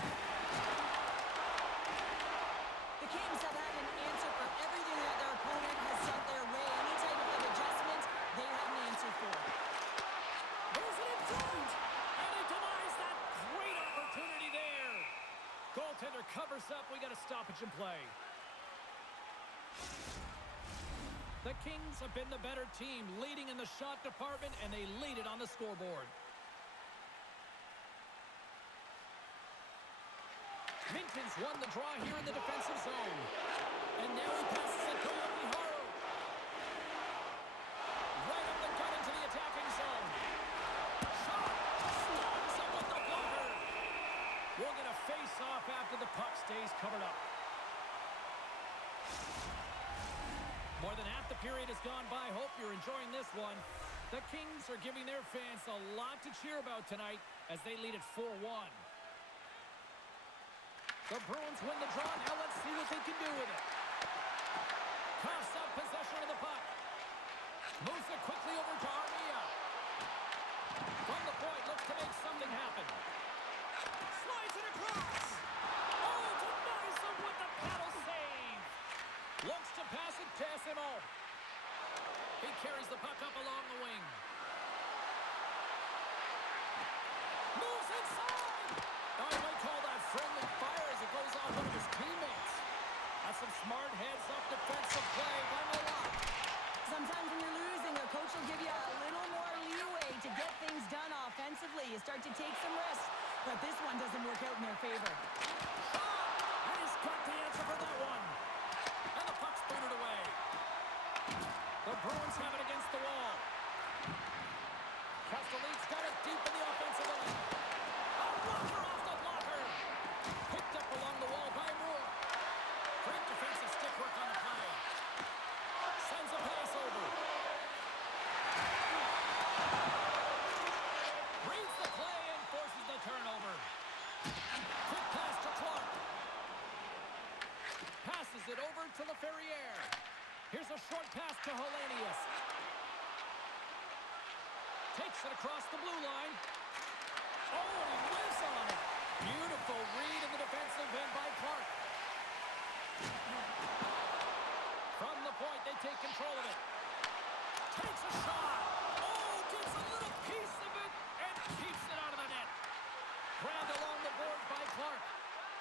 The Kings have had an answer for everything that their opponent has sent their way. Any type of adjustment, they have an answer for. Moves it in front, and he denies that great opportunity there. Goaltender covers up. We got a stoppage in play. The Kings have been the better team, leading in the shot department, and they lead it on the scoreboard. Minton's won the draw here in the defensive zone. And now he passes it to Yogi-Haru. Right up the gut into the attacking zone. Shot! Snags him with the blocker. We'll get a face-off after the puck stays covered up. More than half the period has gone by. Hope you're enjoying this one. The Kings are giving their fans a lot to cheer about tonight as they lead at 4-1. The Bruins win the draw. Now let's see what they can do with it. Coughs up possession of the puck. Moves it quickly over to Armia. From the point, looks to make something happen. Slides it across. Oh, denies him with the paddle save. Looks to pass it to SMO. He carries the puck up along the wing. Moves inside. Now he might call that friendly fire as it goes off one of his teammates. That's some smart heads-up defensive play by Malak. Sometimes when you're losing, a coach will give you a little more leeway to get things done offensively. You start to take some risks, but this one doesn't work out in their favor. And he's got the answer for that one. And the puck's booted away. The Bruins have it against the wall. Castelline's got it deep in the offensive end. A blocker off the blocker. Picked up along the wall by Moore. Great defensive stick work on the play. Sends a pass over. Reads the play and forces the turnover. Quick pass to Clark. Passes it over to LaFerriere. Here's a short pass to Hellenius. Takes it across the blue line. Oh, and he whiffs on it. Beautiful read in the defensive end by Clark. From the point, they take control of it. Takes a shot. Oh, gets a little piece of it and keeps it out of the net. Grabbed along the boards by Clark.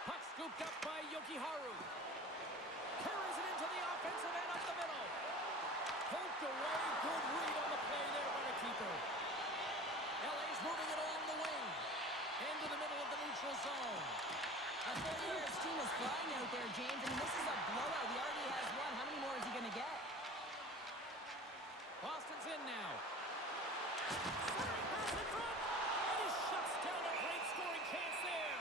Puck scooped up by Yogi-Haru. Carries it into the offensive end up the middle. Poked away. Good read on the play there by the keeper. moving it along the wing. Into the middle of the neutral zone. I tell you, his team is flying out there, James. I mean, this is a blowout. He already has one. How many more is he going to get? Boston's in now. Centering pass in front. And he shuts down a great scoring chance there.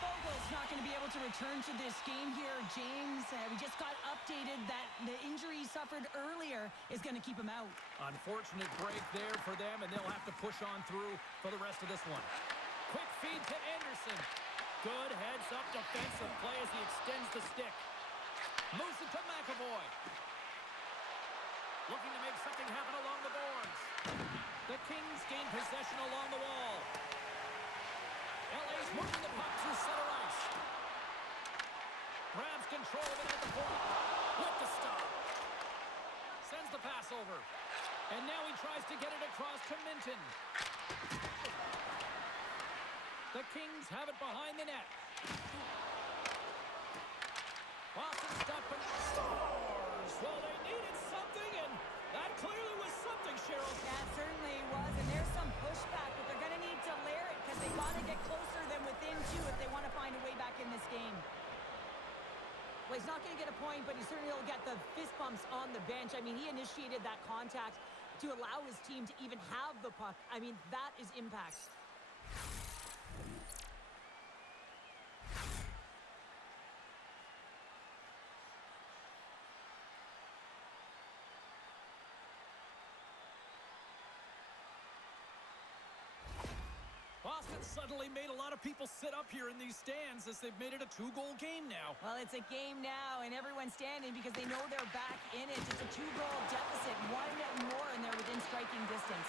Vogel's not going to be able to return to this game here, James. We just got updated that the injury he suffered earlier is going to keep him out. Unfortunate break there for them, and they'll have to push on through for the rest of this one. Quick feed to Anderson. Good heads-up defensive play as he extends the stick. Moves it to McAvoy. Looking to make something happen along the boards. The Kings gain possession along the wall. LA's moving the puck to center ice. Grabs control of it at the point. With the stop. Sends the pass over. And now he tries to get it across to Minton. The Kings have it behind the net. Boston stopped and scores. Well, they needed something, and that clearly was something, Cheryl. That certainly was, and there's some pushback, but they're going to need to layer it because they got to get closer than within two if they want to find a way back in this game. Well, he's not going to get a point, but he certainly will get the fist bumps on the bench. I mean, he initiated that contact to allow his team to even have the puck. I mean, that is impact. Boston suddenly made a lot of people sit up here in these stands as they've made it a 2-goal game now. Well, it's a game now, and everyone's standing because they know they're back in it. It's a 2-goal deficit. One more, and they're within striking distance.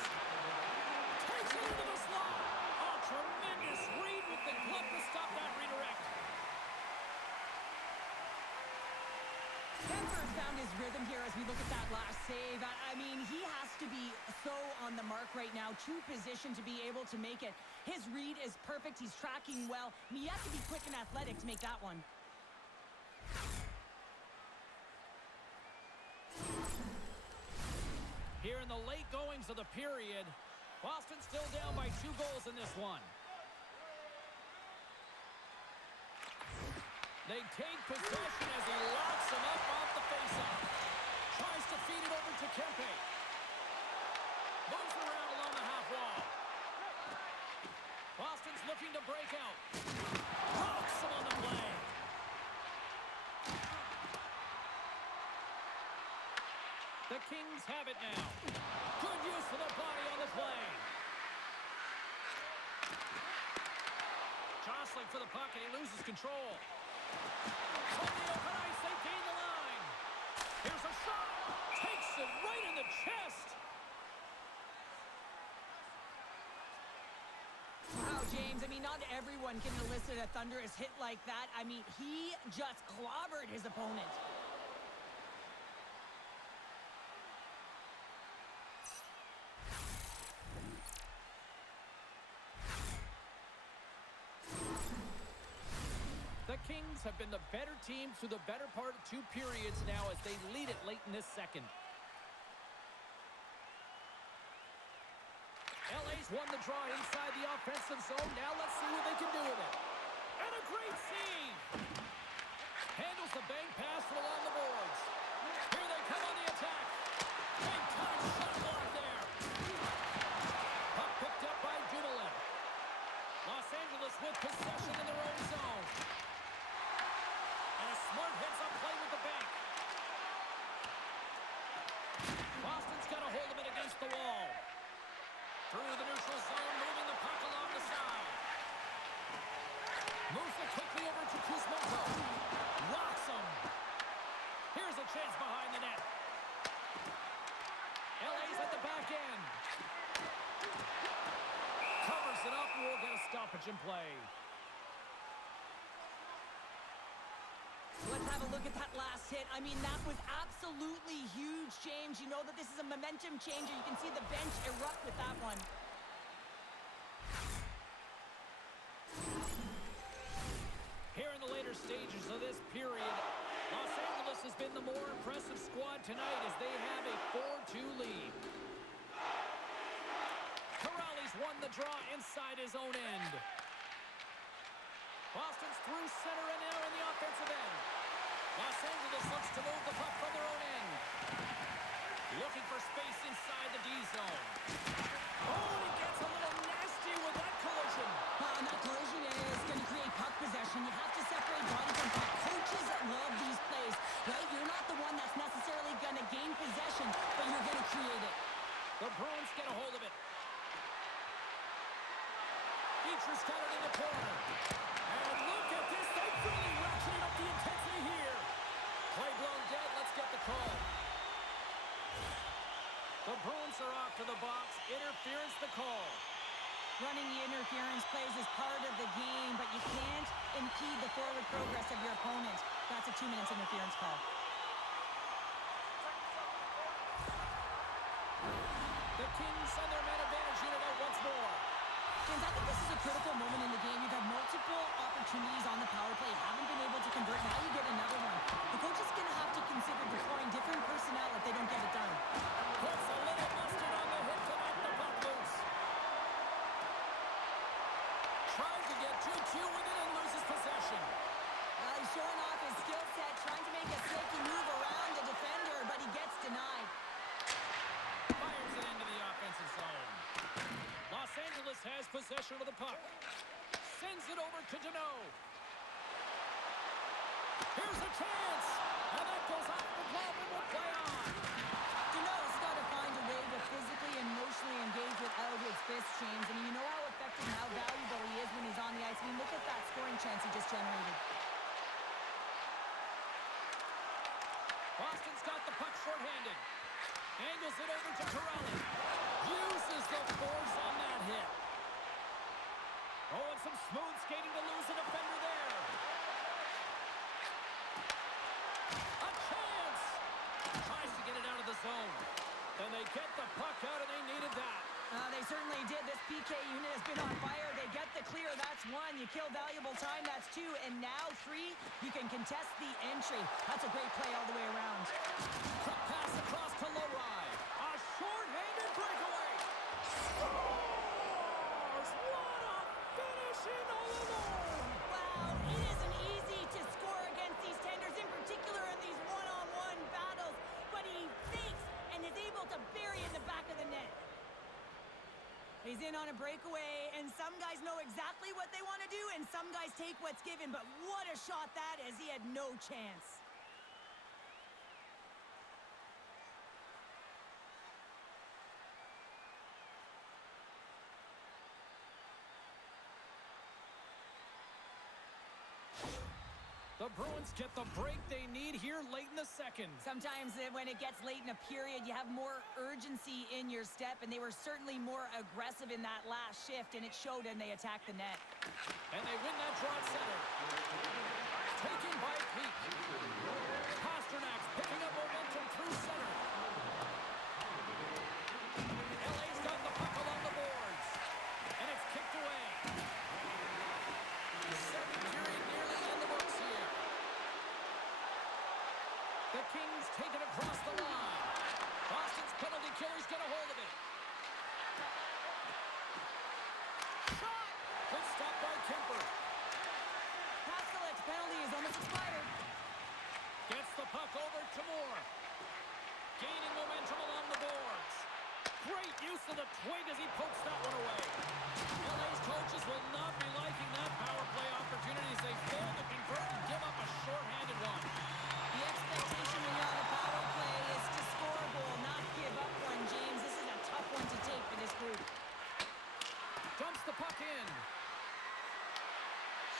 Takes it into the slot. A tremendous read with the glove to stop that redirect. Denver's found his rhythm here as we look at that last save. I mean, he has to be so on the mark right now, true position to be able to make it. His read is perfect. He's tracking well. I mean, you have to be quick and athletic to make that one. Here in the late goings of the period, Boston still down by 2 goals in this one. They take possession as he locks him up off the faceoff. Tries to feed it over to Kempe. Moves around along the half wall. Boston's looking to break out. Rocks him on the play. The Kings have it now. Good use for the body on the play. Jostling for the puck, and he loses control. From the open ice, they gain the line. Here's a shot. Takes it right in the chest. Wow, James, I mean, not everyone can elicit a thunderous hit like that. I mean, he just clobbered his opponent. The Kings have been the better team through the better part of 2 periods now as they lead it late in this second. LA's won the draw inside the offensive zone. Now let's see what they can do with it. And a great save. Handles the bank pass from along the boards. Here they come on the attack. Big time shot block there. Puck picked up by Dumoulin. Los Angeles with possession in their own zone. And a smart heads-up play with the bank. Boston's got a hold of it against the wall. Through the neutral zone, moving the puck along the side. Moves it quickly over to Kuzmenko. Rocks him. Here's a chance behind the net. LA's at the back end. Covers it up, and we'll get a stoppage in play. Let's have a look at that last hit. I mean, that was absolutely huge, James. You know that this is a momentum changer. You can see the bench erupt with that one. Here in the later stages of this period, Los Angeles is has been the more impressive squad tonight as they have a 4-2 lead. Corrales won the draw inside his own end. Boston's through center and now in the offensive end. Los Angeles looks to move the puck from their own end. Looking for space inside the D zone. Oh, he gets a little nasty with that collision. And that collision is going to create puck possession. You have to separate body from puck. Coaches love these plays, right? You're not the one that's necessarily going to gain possession, but you're going to create it. The Bruins get a hold of it. Beecher's got it in the corner. And look at this. They've really ratcheted up the intensity here. Play blown dead. Let's get the call. The Bruins are off to the box. Interference the call. Running the interference plays is part of the game, but you can't impede the forward progress of your opponent. That's a 2 minutes interference call. The Kings send their man advantage unit out once more. James, I think this is a critical moment in the game. You've had multiple opportunities on the power play. Haven't been able to convert. Now you get another one. The coach is going to have to consider deploying different personnel if they don't get it done. Puts a little mustard on the hit to knock the puck loose. Trying to get 2-2 with it and loses possession. He's showing off his skill set, trying to make a snaky move around the defender, but he gets denied. Fires it into the offensive zone. Los Angeles has possession of the puck. Sends it over to Deneau. Here's a chance. And that goes off the glove and will play on. Deneau's got to find a way to physically and emotionally engage without his fists, James. I mean, you know how effective and how valuable he is when he's on the ice. I mean, look at that scoring chance he just generated. Boston's got the puck shorthanded. Angles it over to Corrales. Uses the force on that hit. Oh, and some smooth skating to lose a defender there. A chance! Tries to get it out of the zone. And they get the puck out, and they needed that. They certainly did. This PK unit has been on fire. They get the clear. That's one. You kill valuable time. That's two. And now three, you can contest the entry. That's a great play all the way around. Quick pass across to Lowry. A short-handed breakaway. Scores! What a finish in all alone! Wow, it isn't easy to score against these tenders, in particular in these one-on-one battles. But he fakes and is able to bury in the back of the net. He's in on a breakaway, and some guys know exactly what they want to do, and some guys take what's given. But what a shot that is. He had no chance. The Bruins get the break they need here late in the second. Sometimes when it gets late in a period, you have more urgency in your step, and they were certainly more aggressive in that last shift, and it showed, and they attacked the net. And they win that draw at center. Taken by Pete. Pasternak's picking up momentum through center. LA's got the puck along the boards. And it's kicked away. Second period nearly in the books here. The Kings take it across the line. Boston's penalty killers get a hold of it. Shot! Good stop by Kemper. Pastelik's penalty is almost expired. Gets the puck over to Moore. Gaining momentum along the boards. Great use of the twig as he pokes that one away. LA's coaches will not be liking that power play opportunity as they fail to convert and give up a short-handed one. The expectation when you're on a power play is to score a goal, not give up one, James. This is a tough one to take for this group. Dumps the puck in.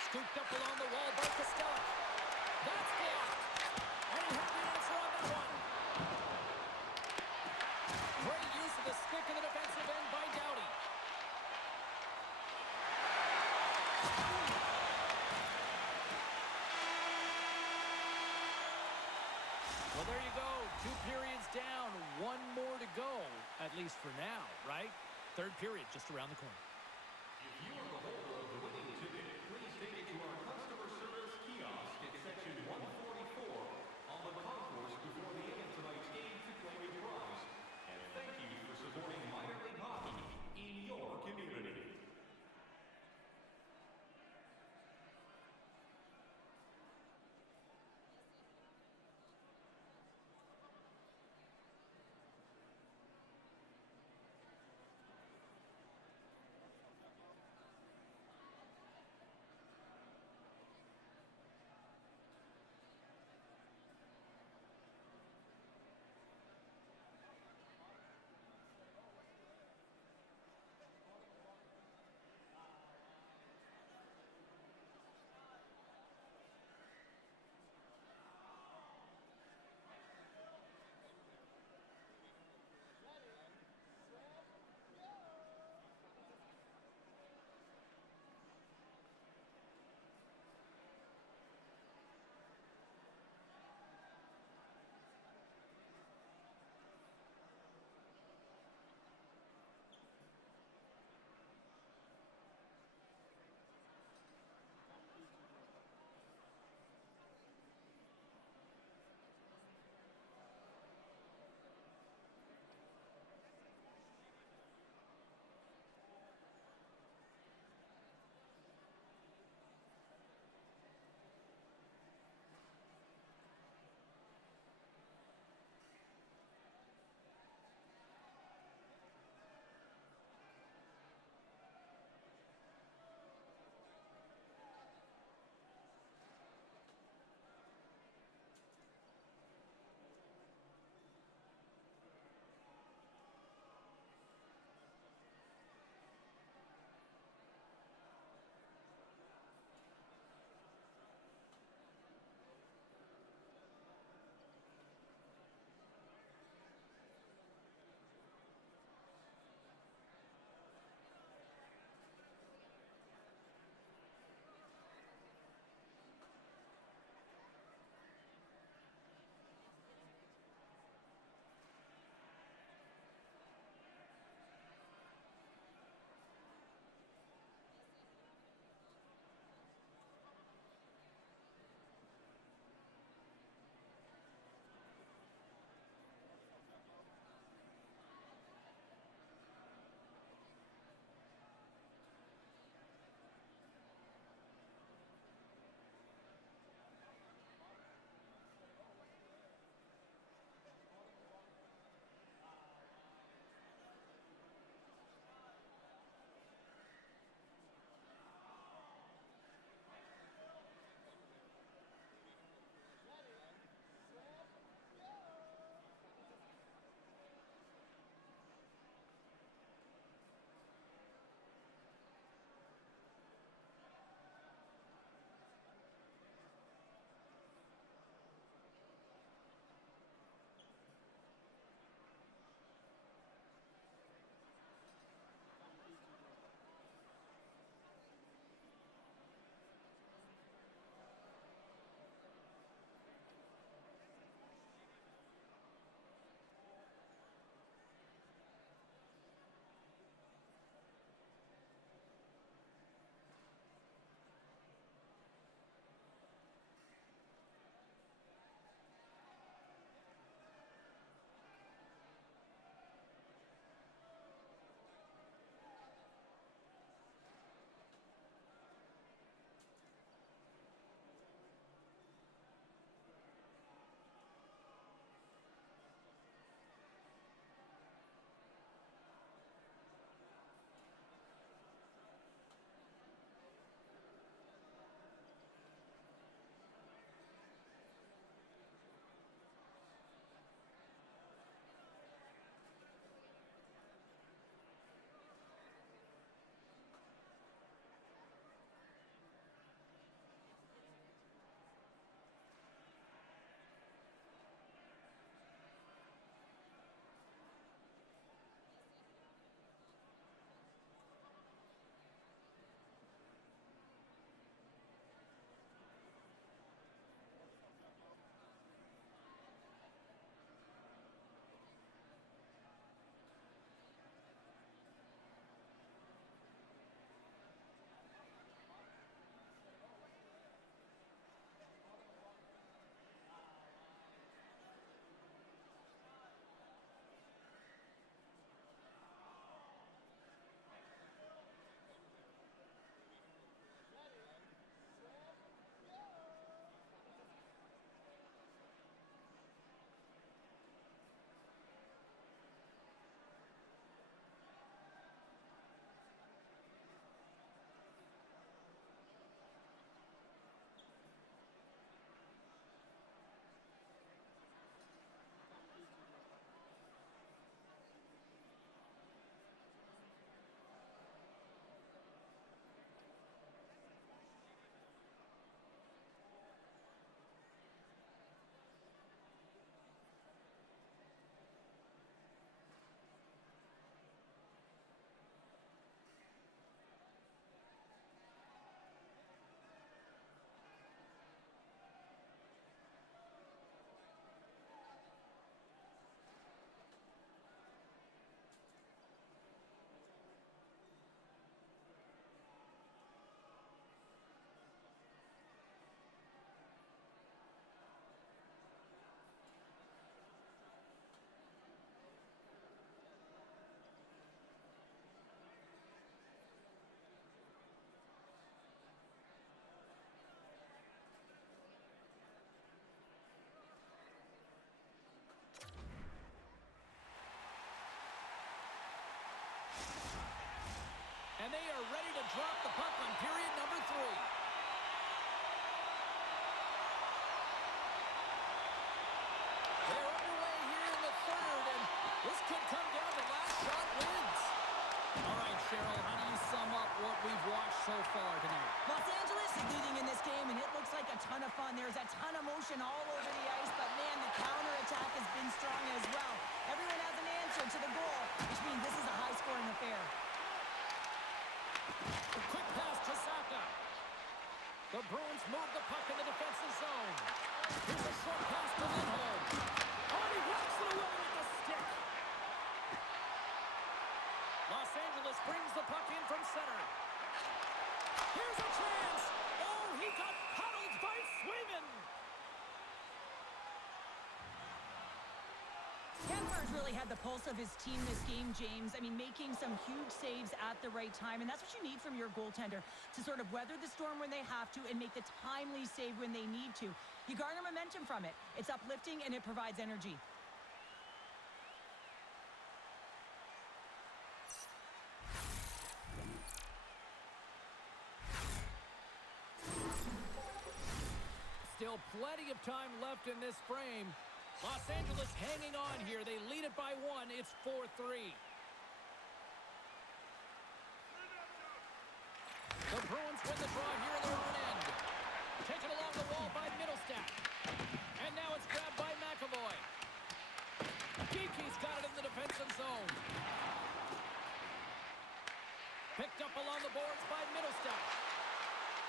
Scooped up along the wall by Costello. That's blocked. And he had the answer on that one. Great use of the stick in the defensive end by Doughty. Well, there you go. 2 periods down, 1 more to go, at least for now, right? Third period just around the corner. If you are the holder of the winning ticket, please take it to our customer service kiosk at section 144 on the And they are ready to drop the puck on period number 3. They're underway here in the third, and this could come down to last shot wins. All right, Cheryl, how do you sum up what we've watched so far tonight? Los Angeles is leading in this game, and it looks like a ton of fun. There's a ton of motion all over the ice, but, man, the counterattack has been strong as well. Everyone has an answer to the goal, which means this is a high-scoring affair. A quick pass to Saka. The Bruins move the puck in the defensive zone. Here's a short pass to Lindholm. Oh, he whacks it away with the stick. Los Angeles brings the puck in from center. Here's a chance. Oh, he got puddled by Swayman. Kemper's really had the pulse of his team this game, James. I mean, making some huge saves at the right time, and that's what you need from your goaltender, to sort of weather the storm when they have to and make the timely save when they need to. You garner momentum from it. It's uplifting, and it provides energy. Still plenty of time left in this frame. Los Angeles hanging on here. They lead it by 1. It's 4-3. The Bruins win the draw here in their own end. Taken along the wall by Middlestat. And now it's grabbed by McAvoy. Geeky's got it in the defensive zone. Picked up along the boards by Middlestat.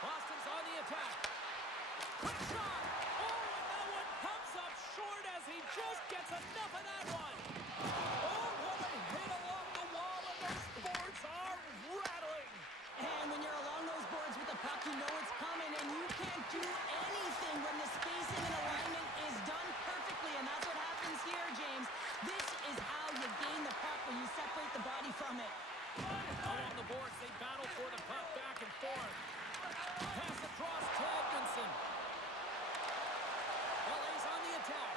Boston's on the attack. Quick shot! Oh, and that one comes up short as he just gets enough of that one. Oh, what a hit along the wall, and those boards are rattling. And when you're along those boards with the puck, you know it's coming, and you can't do anything when the spacing and alignment is done perfectly, and that's what happens here, James. This is how you gain the puck, when you separate the body from it. Along the boards, they battle for the puck back and forth. Pass across to Edmondson. LA's on the attack.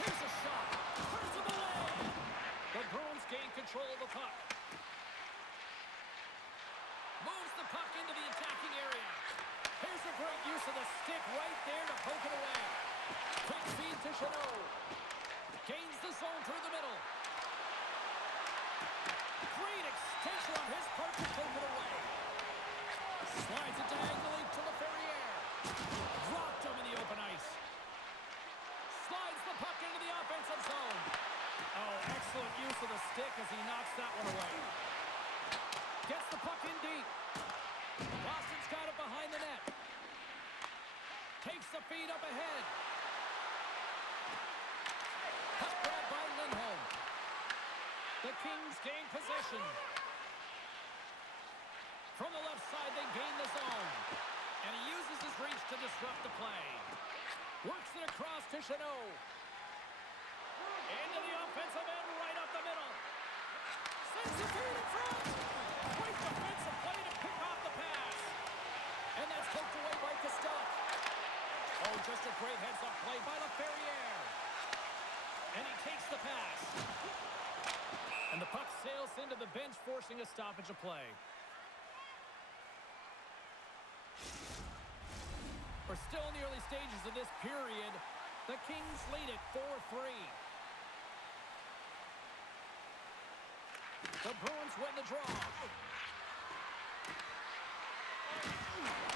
Here's a shot. Turns him away. The Bruins gain control of the puck. Moves the puck into the attacking area. Here's a great use of the stick right there to poke it away. Quick feed to Chanot. Gains the zone through the middle. Great extension on his part to take it away. Slides it diagonally to LaFerriere. Dropped him in the open ice. Slides the puck into the offensive zone. Oh, excellent use of the stick as he knocks that one away. Gets the puck in deep. Boston's got it behind the net. Takes the feed up ahead. Puck grab by Lindholm. The Kings gain possession. From the left side, they gain the zone. And he uses his reach to disrupt the play. Works it across to Chanot. Into the offensive end, right up the middle. Sends the feed in front. Great defensive play to pick off the pass. And that's poked away by Costello. Oh, just a great heads-up play by LaFerriere. And he takes the pass. And the puck sails into the bench, forcing a stoppage of play. We're still in the early stages of this period. The Kings lead it 4-3. The Bruins win the draw.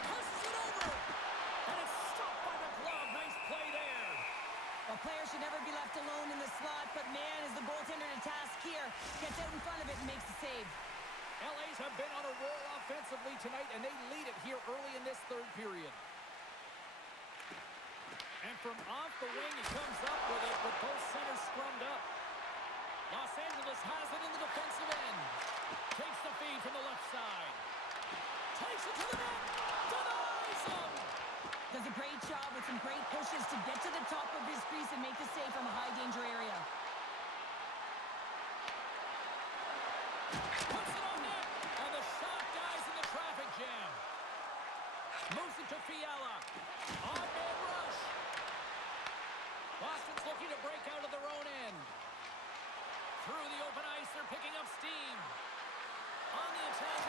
Passes it over. And it's stopped by the glove. Nice play there. A player should never be left alone in the slot, but man, is the goaltender to task here. Gets out in front of it and makes the save. LA's have been on a roll offensively tonight, and they lead it here early in this third period. And from off the wing, he comes up with it with both centers scrummed up. Los Angeles has it in the defensive end. Takes the feed from the left side. Takes it to the net. Denies him. Does a great job with some great pushes to get to the top of his crease and make the save from a high-danger area. Puts it on net. And the shot dies in the traffic jam. Moves it to Fiala. On-man rush. Boston's looking to break out of their own end. Through the open ice, they're picking up steam. On the attack,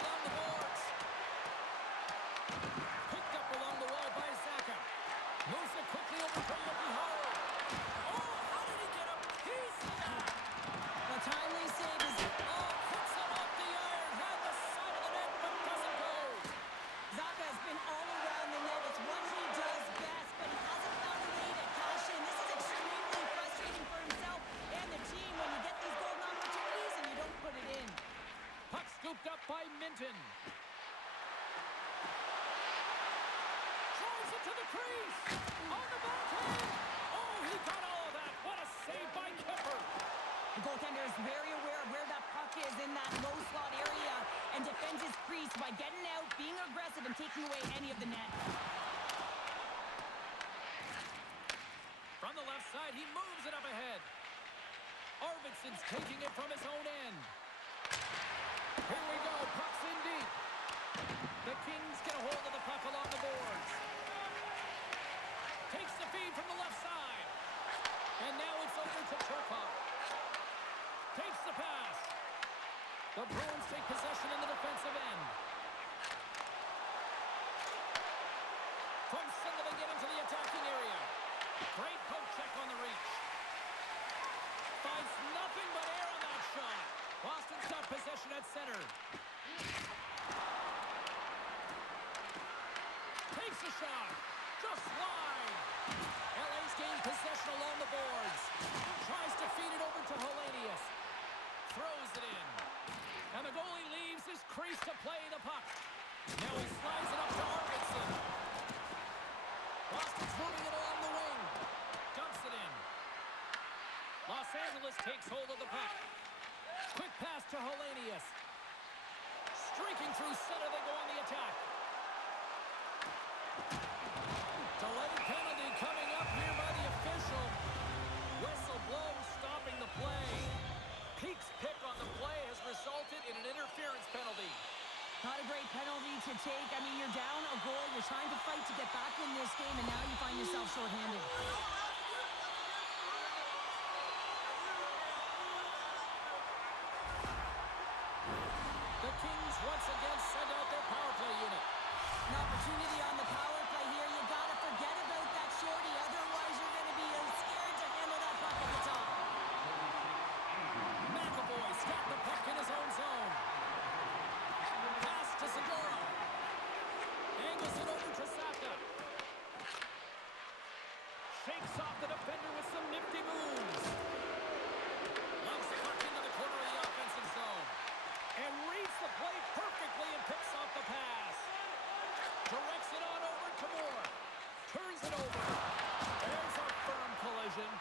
picked up by Minton. Drives it to the crease. On the backhand. Oh, he got all of that. What a save by Kemper. The goaltender is very aware of where that puck is in that low slot area and defends his crease by getting out, being aggressive, and taking away any of the net. From the left side, he moves it up ahead. Arvidsson's taking it from his own end. Here we go, puck's in deep. The Kings get a hold of the puck along the boards. Takes the feed from the left side. And now it's over to Turcotte. Takes the pass. The Bruins take possession in the defensive end. From center, they get into the attacking area. Great poke check on the reach. Finds nothing but air on that shot. Boston's got possession at center. Takes a shot. Just wide. LA's gained possession along the boards. Tries to feed it over to Hellenius. Throws it in. And the goalie leaves his crease to play the puck. Now he slides it up to Arvidsson. Boston's moving it along the wing. Dumps it in. Los Angeles takes hold of the puck. Quick pass to Hellenius. Streaking through center, they go on the attack. Delayed penalty coming up here by the official. Whistle blows, stopping the play. Peake's pick on the play has resulted in an interference penalty. Not a great penalty to take. I mean, you're down a goal. You're trying to fight to get back in this game, and now you find yourself shorthanded. The Kings once again send out their power play unit. An opportunity on the power play here. You got to forget about that shorty. Otherwise, you're going to be scared to handle that puck at the top. McAvoy's got the puck in his own zone. Pass to Segura. Angles it over to Saka. Shakes off the defender with some nifty moves. Loves the puck into the corner of the offensive zone. And reads the play perfectly and picks off the pass. Directs it on over to Moore. Turns it over. There's a firm collision.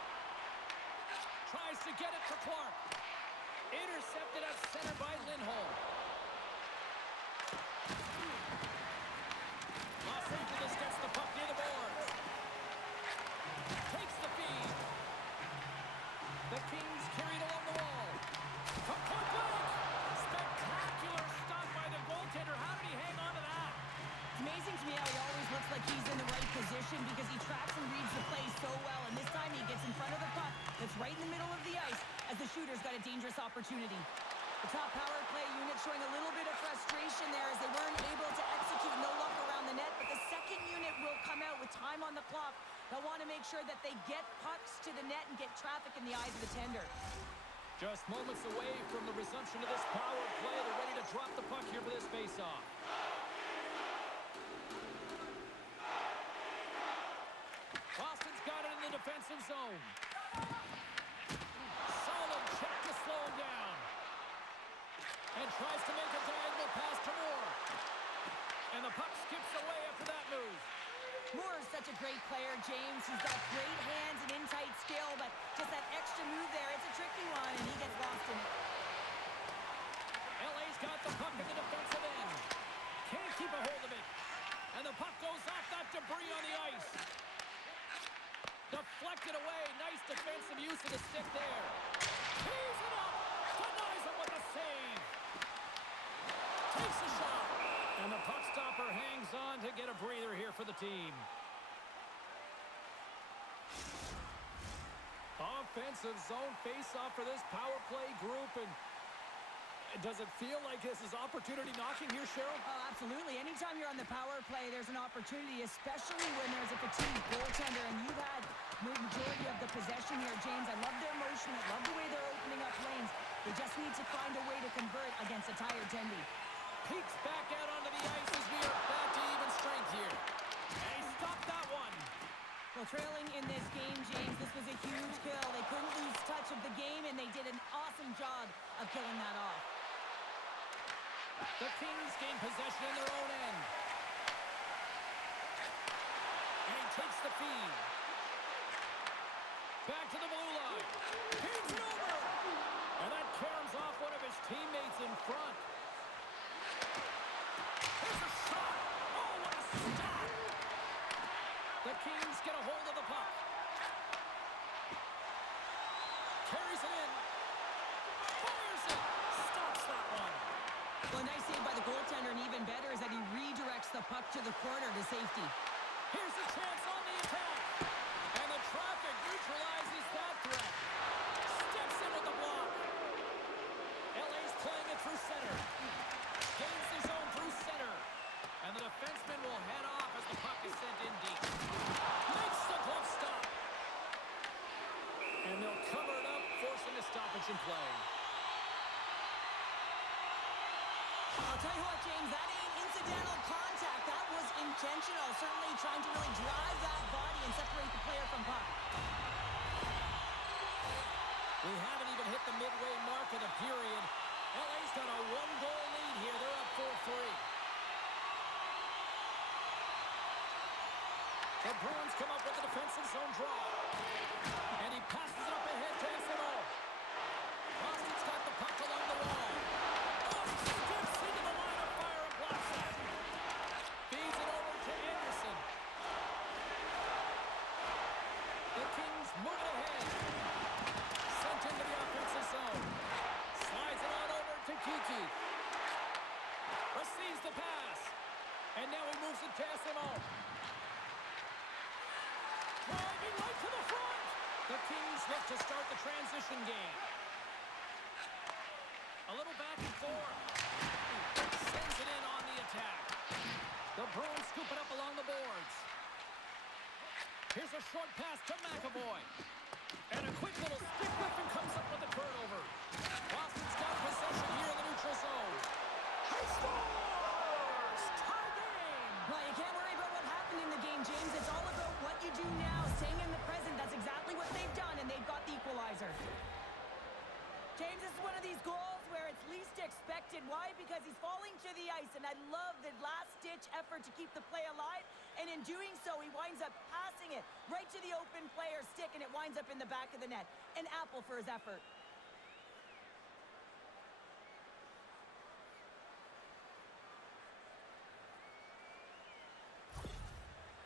Tries to get it to Clark. Intercepted at center by Lindholm. Los Angeles gets the puck near the boards. Takes the feed. The Kings carried along the wall. From point blank. Spectacular stop by the goaltender. How did he hang on to that? It's amazing to me how he always looks like he's in the right position because he tracks and reads the play so well. And this time he gets in front of the puck that's right in the middle of the ice as the shooter's got a dangerous opportunity. The top power play unit showing a little bit of frustration there as they weren't able to execute. No luck around the net, but the second unit will come out with time on the clock. They'll want to make sure that they get pucks to the net and get traffic in the eyes of the tender. Just moments away from the resumption of this power play. They're ready to drop the puck here for this faceoff. Boston's got it in the defensive zone. Solid check to slow him down. And tries to make a diagonal pass to Moore. And the puck skips away after that move. Moore is such a great player, James. He's got great hands and in-tight skill, but just that extra move there, it's a tricky one, and he gets lost in it. LA's got the puck in the defensive end. Can't keep a hold of it. And the puck goes off that debris on the ice. Deflected away. Nice defensive use of the stick there. Tees it up. Denies him with a save. Takes a shot. And the puck stopper hangs on to get a breather here for the team. Offensive zone face-off for this power play group. And does it feel like this is opportunity knocking here, Cheryl? Oh, absolutely. Anytime you're on the power play, there's an opportunity, especially when there's a fatigued goaltender. And you've had the majority of the possession here, James. I love their motion. I love the way they're opening up lanes. They just need to find a way to convert against a tired Tendy. Peaks back out onto the ice as we are back to even strength here. And he stopped that one. Well, trailing in this game, James, this was a huge kill. They couldn't lose touch of the game, and they did an awesome job of killing that off. The Kings gain possession in their own end. And he takes the feed. Back to the blue line. He's over. And that caroms off one of his teammates in front. Here's a shot. Oh, what a stop. The Kings get a hold of the puck. Carries it in. Fires it. Stops that one. Well, a nice save by the goaltender, and even better is that he redirects the puck to the corner to safety. Here's a chance on the attack. And the traffic neutralizes that threat. Steps in with the block. LA's playing it through center. Gains the zone through center. And the defenseman will head off as the puck is sent in deep. Makes the glove stop. And they'll cover it up, forcing a stoppage in play. I'll tell you what, James, that ain't incidental contact. That was intentional, certainly trying to really drive that body and separate the player from puck. We haven't even hit the midway mark of the period. LA's got a one-goal lead here. They're up 4-3. The Bruins come up with a defensive zone draw. And he passes it up ahead to SMO. Boston's got the puck along the wall. Oh, steps into the line of fire and blocks it. Feeds it over to Anderson. The Kings move it ahead. Sent into the offensive zone. Slides it on over to Kiki. Receives the pass. And now he moves it to SMO. Driving right to the front. The Kings look to start the transition game. A little back and forth. Sends it in on the attack. The Bruins scoop it up along the boards. Here's a short pass to McAvoy. And a quick little stick lift and comes up with a turnover. Boston's got possession here in the neutral zone. He scores! Tie game! Well, you can't worry about what happened in the game, James. It's all about what you do now, staying in the present. That's exactly what they've done, and they've got the equalizer. James, this is one of these goals where it's least expected. Why? Because he's falling to the ice, and I love the last-ditch effort to keep the play alive. And in doing so, he winds up passing it right to the open player's stick, and it winds up in the back of the net. An apple for his effort.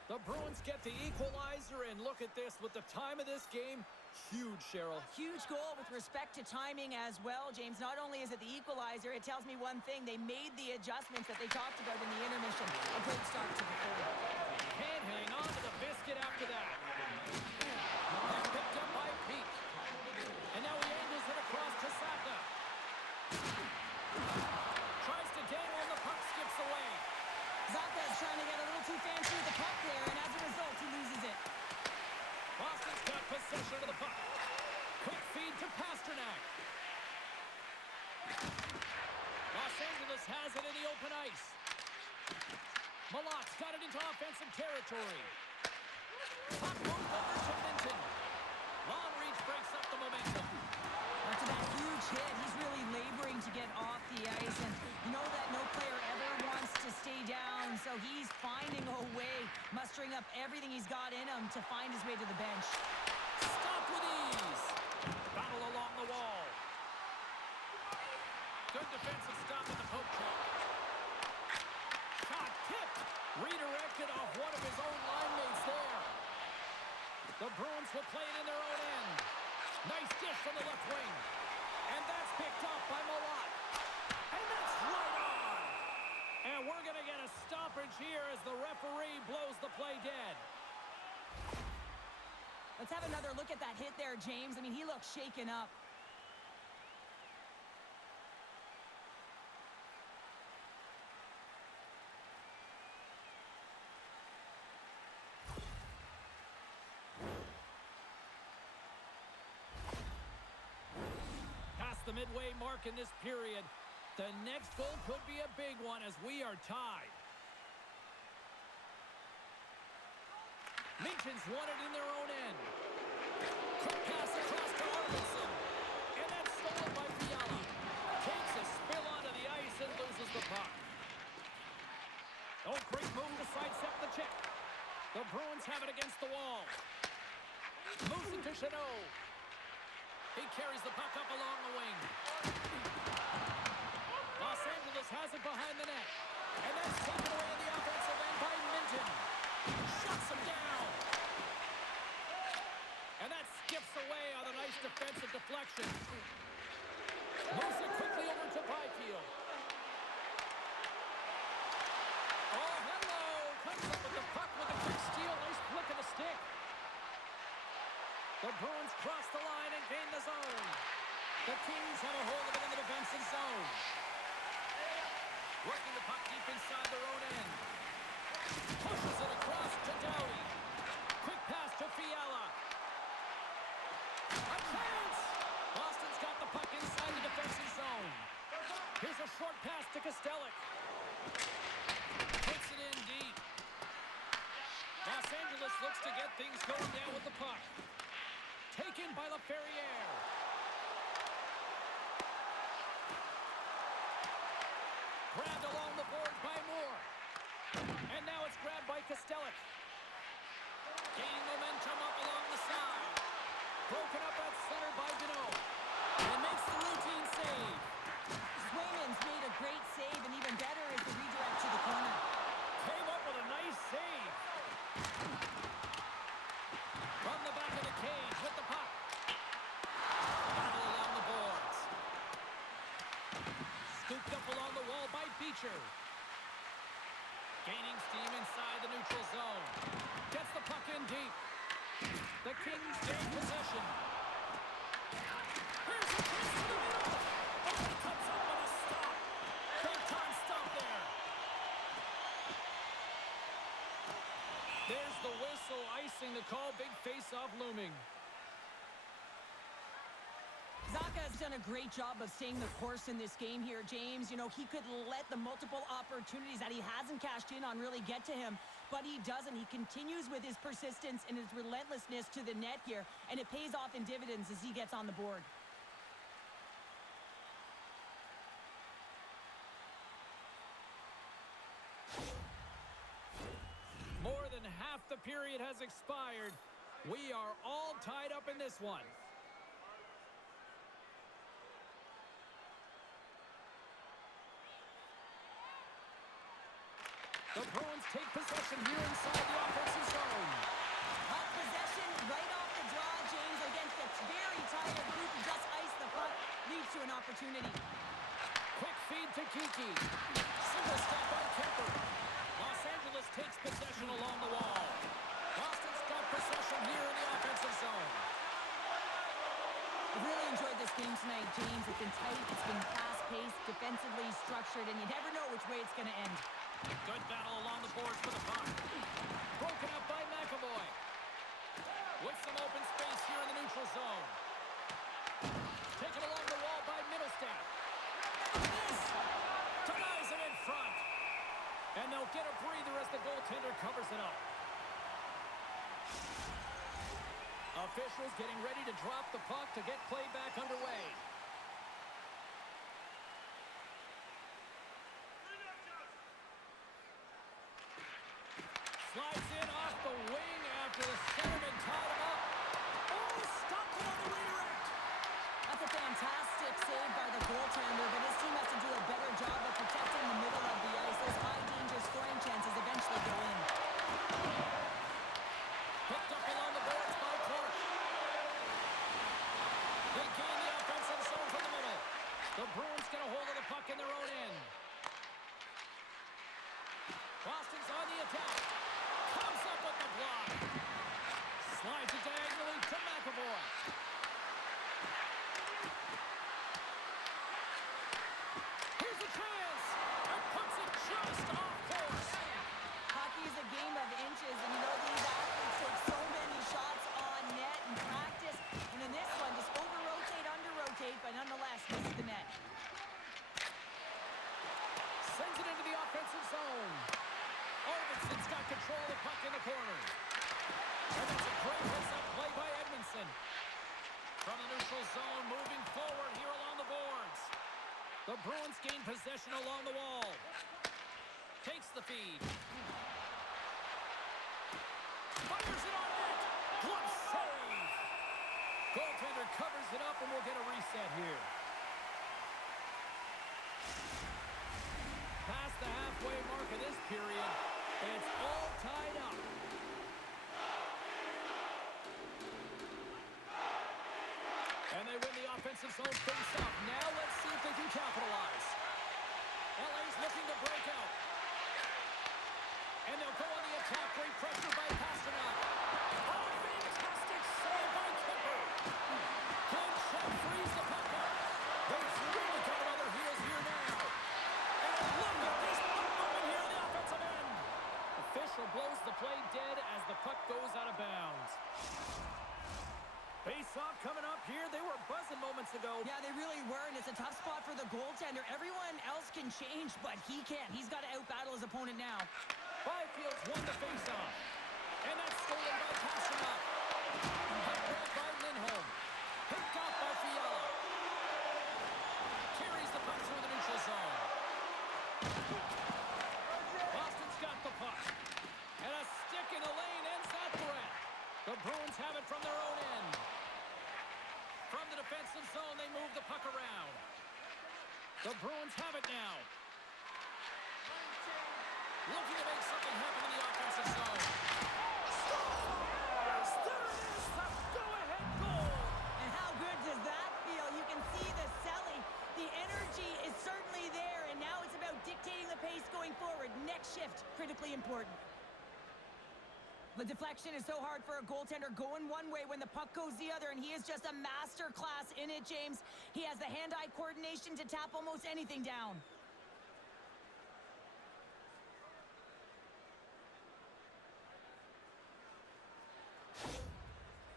The Bruins get the equalizer, and look at this. With the time of this game, huge, Cheryl. Huge goal with respect to timing as well, James. Not only is it the equalizer, it tells me one thing. They made the adjustments that they talked about in the intermission. A great start to the third. Can't hang on to the biscuit after that. That's picked up by Peak. And now he angles it across to Saka. Tries to dangle, and the puck skips away. Zaka is trying to get a little too fancy with the puck there, and as a result, he loses it. Boston's got possession of the puck. Quick feed to Pasternak. Los Angeles has it in the open ice. Malot's got it into offensive territory. Puck moved over to Minton. Long reach breaks up the momentum. After that huge hit, he's really laboring to get off the ice, and you know that no player ever wants to stay down, so he's finding a way, mustering up everything he's got in him to find his way to the bench. Stop with ease. Battle along the wall. Good defensive stop at the poke check. Shot tipped. Redirected off one of his own line mates there. The Bruins will play it in their own end. Nice dish from the left wing. And that's picked up by Malott. And that's right on. And we're going to get a stoppage here as the referee blows the play dead. Let's have another look at that hit there, James. I mean, he looks shaken up. Past the midway mark in this period. The next goal could be a big one as we are tied. Minton's won it in their own end. Quick pass across to Arvidsson. And that's stolen by Fiala. Takes a spill onto the ice and loses the puck. The Bruins have it against the wall. Moves it to Chanot. He carries the puck up along the wing. Los Angeles has it behind the net. And that's taken away in the offensive end by Minton. Shuts him down. And that skips away on a nice defensive deflection. Moves it quickly over to Byfield. Oh, hello. Comes up with the puck with a quick steal. Nice flick of the stick. The Bruins cross the line and gain the zone. The Kings have a hold of it in the defensive zone. Working the puck deep inside their own end. Pushes it across to Doughty. Quick pass to Fiala. A chance! Boston's got the puck inside the defensive zone. Here's a short pass to Kostelic. Puts it in deep. Los Angeles looks to get things going down with the puck. Taken by LaFerriere. Grabbed along the boards by Moore. And now it's grabbed by Kostelic. Gaining momentum up along the side. Broken up at center by Deneau. And makes the routine save. Swayman's made a great save, and even better is the redirect to the corner. Came up with a nice save. From the back of the cage with the puck. Battle along the boards. Scooped up along the wall by Beecher. Gaining steam inside the neutral zone. Gets the puck in deep. The Kings gain possession. Here's the chance to the middle. Oh, he comes up with a stop. Big time stop there. There's the whistle, icing the call. Big face-off looming. Zacha has done a great job of staying the course in this game here, James. You know, he could let the multiple opportunities that he hasn't cashed in on really get to him, but he doesn't. He continues with his persistence and his relentlessness to the net here, and it pays off in dividends as he gets on the board. More than half the period has expired. We are all tied up in this one. The Bruins take possession here inside the offensive zone. Hot possession right off the draw, James, against a very tired group. He just iced the puck, leads to an opportunity. Quick feed to Kiki. Single step by Kemper. Los Angeles takes possession along the wall. Boston's got possession here in the offensive zone. I really enjoyed this game tonight, James. It's been tight, it's been fast-paced, defensively structured, and you never know which way it's going to end. Good battle along the boards for the puck. Broken up by McAvoy. With some open space here in the neutral zone. Taken along the wall by Middlestat. Denies it in front. And they'll get a breather as the goaltender covers it up. Officials getting ready to drop the puck to get play back underway. Slides in off the wing after the centerman tied him up. Oh, stopped it on the redirect. That's a fantastic save by the goaltender, but his team has to do a better job of protecting the middle of the ice. Those high-danger scoring chances eventually go in. Picked up along the boards by Clark. They gain the offensive zone from the middle. The Bruins get a hold of the puck in their own end. Boston's on the attack. Comes up with the block. Slides it diagonally to McAvoy. Here's a chance. And puts it just off course. Hockey is a game of inches, and you know these athletes take so many shots on net in practice. And in this one, just over-rotate, under-rotate, but nonetheless misses the net. Sends it into the offensive zone. Arvidsson's got control of the puck in the corner. And that's a great heads-up play by Edmondson. From the neutral zone, moving forward here along the boards. The Bruins gain possession along the wall. Takes the feed. Fires it on net. Glove save. Goaltender covers it up, and we'll get a reset here. Past the halfway mark of this period, it's all tied up. And they win the offensive zone face-off. Now let's see if they can capitalize. LA's looking to break out. And they'll go on the attack. Great pressure by Pasternak. Oh, fantastic save by Kemper. Good shot, frees the puck up. They've really got on their heels here now. And look at this moment here in the offensive end. Official blows the play dead as the puck goes out of bounds. Face-off coming up here. They were buzzing moments ago. Yeah, they really were, and it's a tough spot for the goaltender. Everyone else can change, but he can't. He's got to out-battle his opponent now. Byfield's won the face-off. And that's stolen by Pasternak. Puck brought by Lindholm. Picked off by Fiala. Carries the puck through the neutral zone. Boston's got the puck. And a stick in the lane ends that threat. The Bruins have it from their own end. From the defensive zone, they move the puck around. The Bruins have it now. Looking to make something happen in the offensive zone. Scores! There it is, the go-ahead goal! And how good does that feel? You can see the selling. The energy is certainly there, and now it's about dictating the pace going forward. Next shift, critically important. The deflection is so hard for a goaltender going one way when the puck goes the other, and he is just a master class in it, James. He has the hand-eye coordination to tap almost anything down.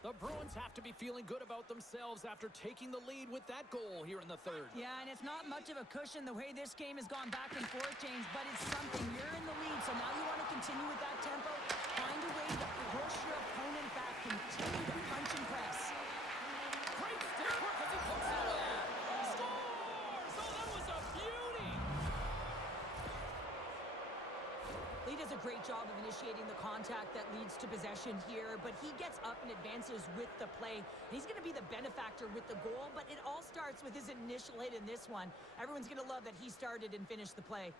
The Bruins have to be feeling good about themselves after taking the lead with that goal here in the third. Yeah, and it's not much of a cushion the way this game has gone back and forth, James, but it's something. You're in the lead, so now you want to continue with that tempo. Find a way to push your opponent back. Continue to punch and press. Great stick work as he pokes it away. Scores! Oh, that was a beauty! He does a great job of initiating the contact that leads to possession here, but he gets up and advances with the play. He's going to be the benefactor with the goal, but it all starts with his initial hit in this one. Everyone's going to love that he started and finished the play.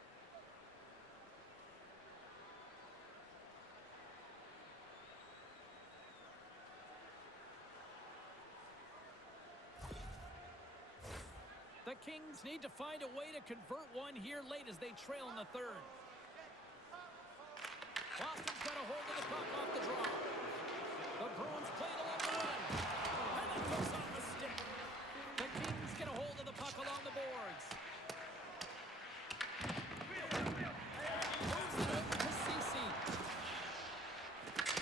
The Kings need to find a way to convert one here late as they trail in the third. Boston's got a hold of the puck off the draw. The Bruins played along the run. And it goes off the stick. The Kings get a hold of the puck along the boards. Moves it over to Ceci.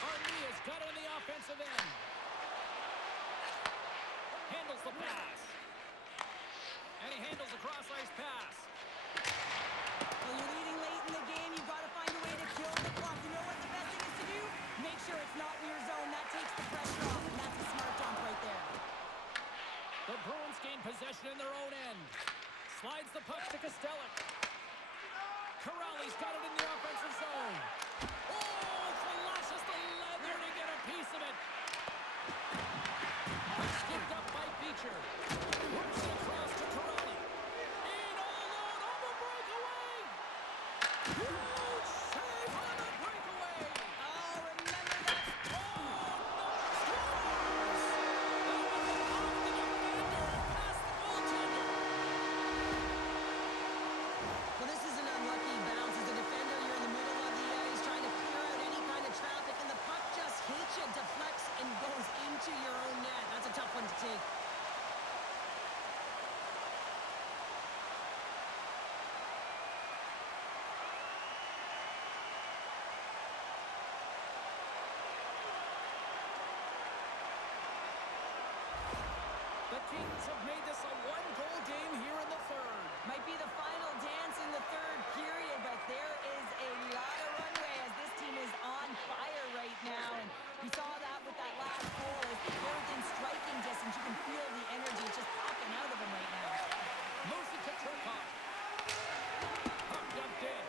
Armia's got it on the offensive end. Handles the pass. And he handles a cross-ice pass. Well, you're leading late in the game. You've got to find a way to kill the clock. You know what the best thing is to do? Make sure it's not in your zone. That takes the pressure off, and that's a smart dump right there. The Bruins gain possession in their own end. Slides the puck to Kostelic. Corrali's got it in the offensive zone. Oh, flashes the leather to get a piece of it. Skipped up by Beecher. Works it across to Corrali. In all alone on the breakaway. Huge save on the breakaway. Oh, remember that. Oh, no, scores! That was off the defender and past the goaltender. Well, this is an unlucky bounce. As a defender, you're in the middle of the ice trying to clear out any kind of traffic, and the puck just hits you, deflects, and goes into your own net. That's a tough one to take. The Kings have made this a one-goal game here in the third. Might be the final dance in the third period, but there is a lot of runway as this team is on fire right now. And you saw that with that last goal. As they're within striking distance, you can feel the energy just popping out of them right now. Moves it to Turcotte. Puck dumped in.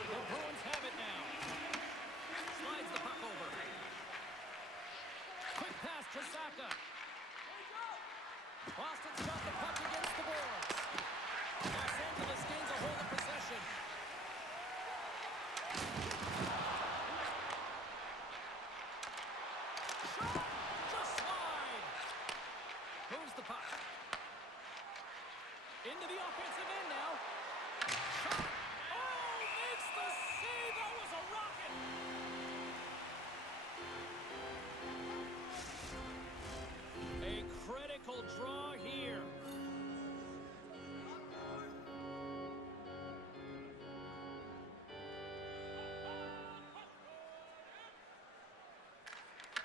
The Bruins have it now. Slides the puck over. into the offensive end now. Shot. Oh, makes the save. That was a rocket. A critical draw here.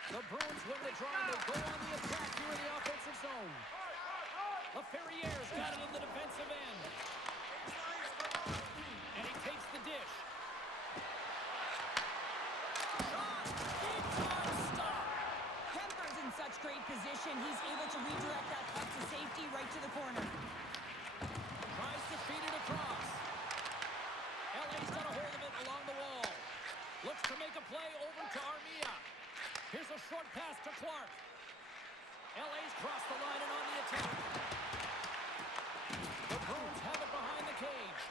The Bruins win the draw, and they go on the attack here in the offensive zone. LaFerriere's got it in the defensive end. And he takes the dish. Shot! Big time stop! Kemper's in such great position. He's able to redirect that puck to safety right to the corner. Tries to feed it across. LA's got a hold of it along the wall. Looks to make a play over to Armia. Here's a short pass to Clark. LA's crossed the line and on the attack. The Bruins have it behind the cage.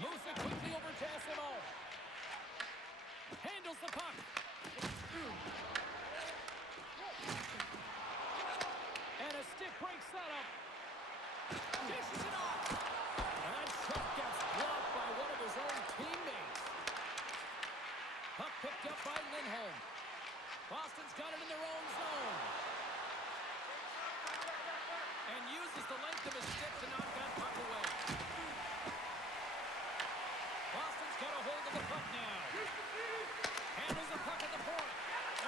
Moves it quickly over to SMO. Handles the puck. And a stick breaks that up. Dishes it off. That shot gets blocked by one of his own teammates. Puck picked up by Lindholm. Boston's got it in their own zone. And uses the length of his stick to knock that puck away. Boston's got a hold of the puck now. Handles the puck at the point.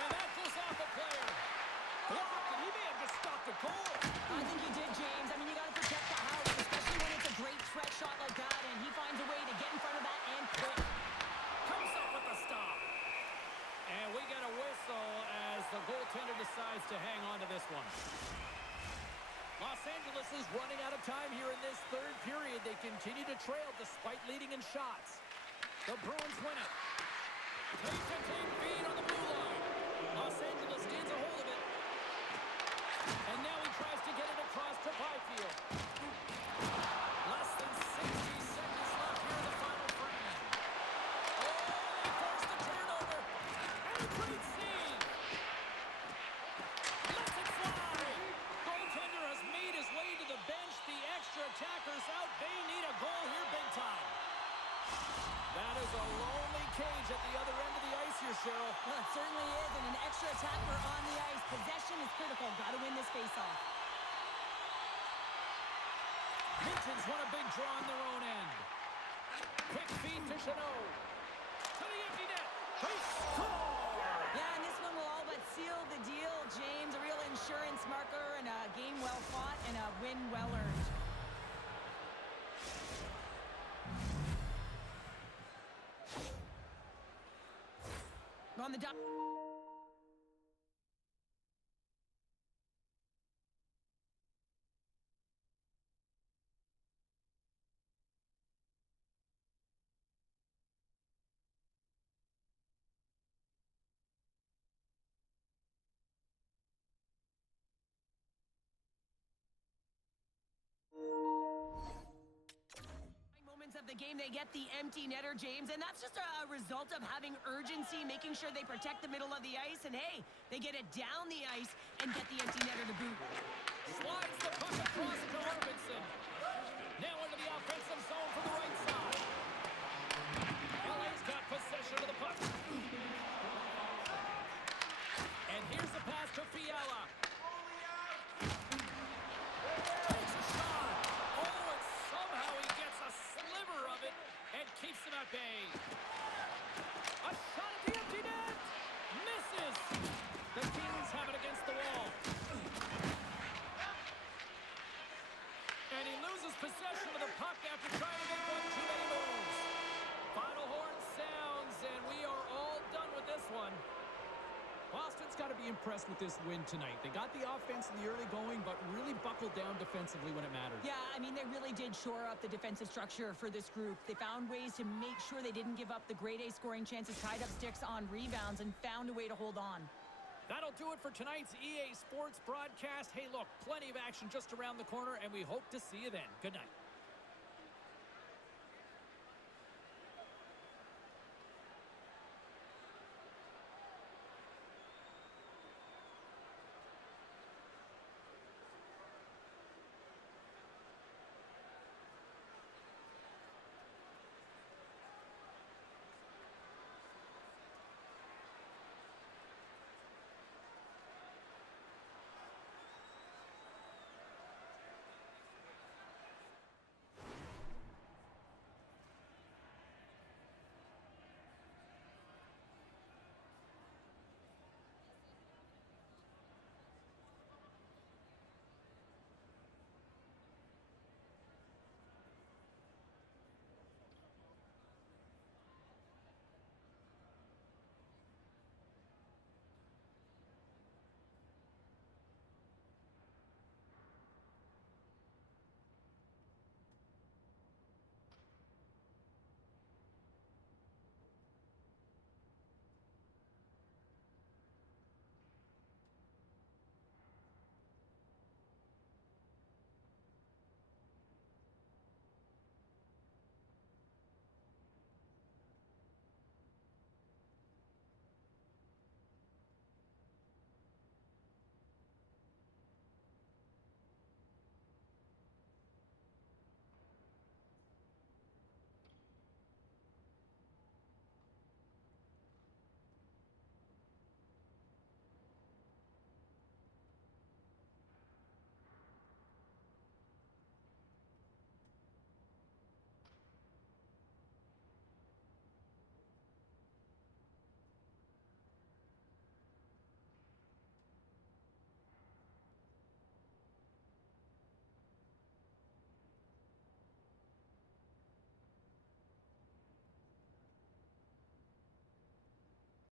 And that goes off a player. Blocked, and he may have just stopped a goal. I think he did, James. I mean, you got to protect the house, especially when it's a great threat shot like that, and he finds a way to get in front of that and quick. Comes up with the stop. And we get a whistle as the goaltender decides to hang on to this one. Los Angeles is running out of time here in this third period. They continue to trail despite leading in shots. The Bruins win it. Take feed on the blue line. Los Angeles gains a hold of it. And now he tries to get it across to Byfield. Less than 60 seconds left here in the final frame. Oh, they force the turnover. And a great save. Lets it fly. Goaltender has made his way to the bench. The extra attackers out. They need a goal here big time. That is a lonely cage at the other end of the ice here, Cheryl. Well, it certainly is, and an extra attacker on the ice. Possession is critical. Got to win this faceoff. Minton's won a big draw on their own end. Quick feed to Chanot. To the empty net. They score! Yeah, and this one will all but seal the deal, James. A real insurance marker and a game well fought and a win well earned. On the dot. Of the game, they get the empty netter, James, and that's just a result of having urgency, making sure they protect the middle of the ice, and hey, they get it down the ice and get the empty netter to boot. Slides the puck across to Arvidsson. Now into the offensive zone from the right side. LA's got possession of the puck. And here's the pass to Fiala. Takes a shot. Oh, and somehow he gets a sliver of it and keeps him at bay. A shot at the empty net. Misses. The Kings have it against the wall. And he loses possession of the puck after trying to make one too many moves. Final horn sounds, and we are all done with this one. Boston's got to be impressed with this win tonight. They got the offense in the early going, but really buckled down defensively when it mattered. Yeah, I mean, they really did shore up the defensive structure for this group. They found ways to make sure they didn't give up the grade A scoring chances, tied up sticks on rebounds, and found a way to hold on. That'll do it for tonight's EA Sports broadcast. Hey, look, plenty of action just around the corner, and we hope to see you then. Good night.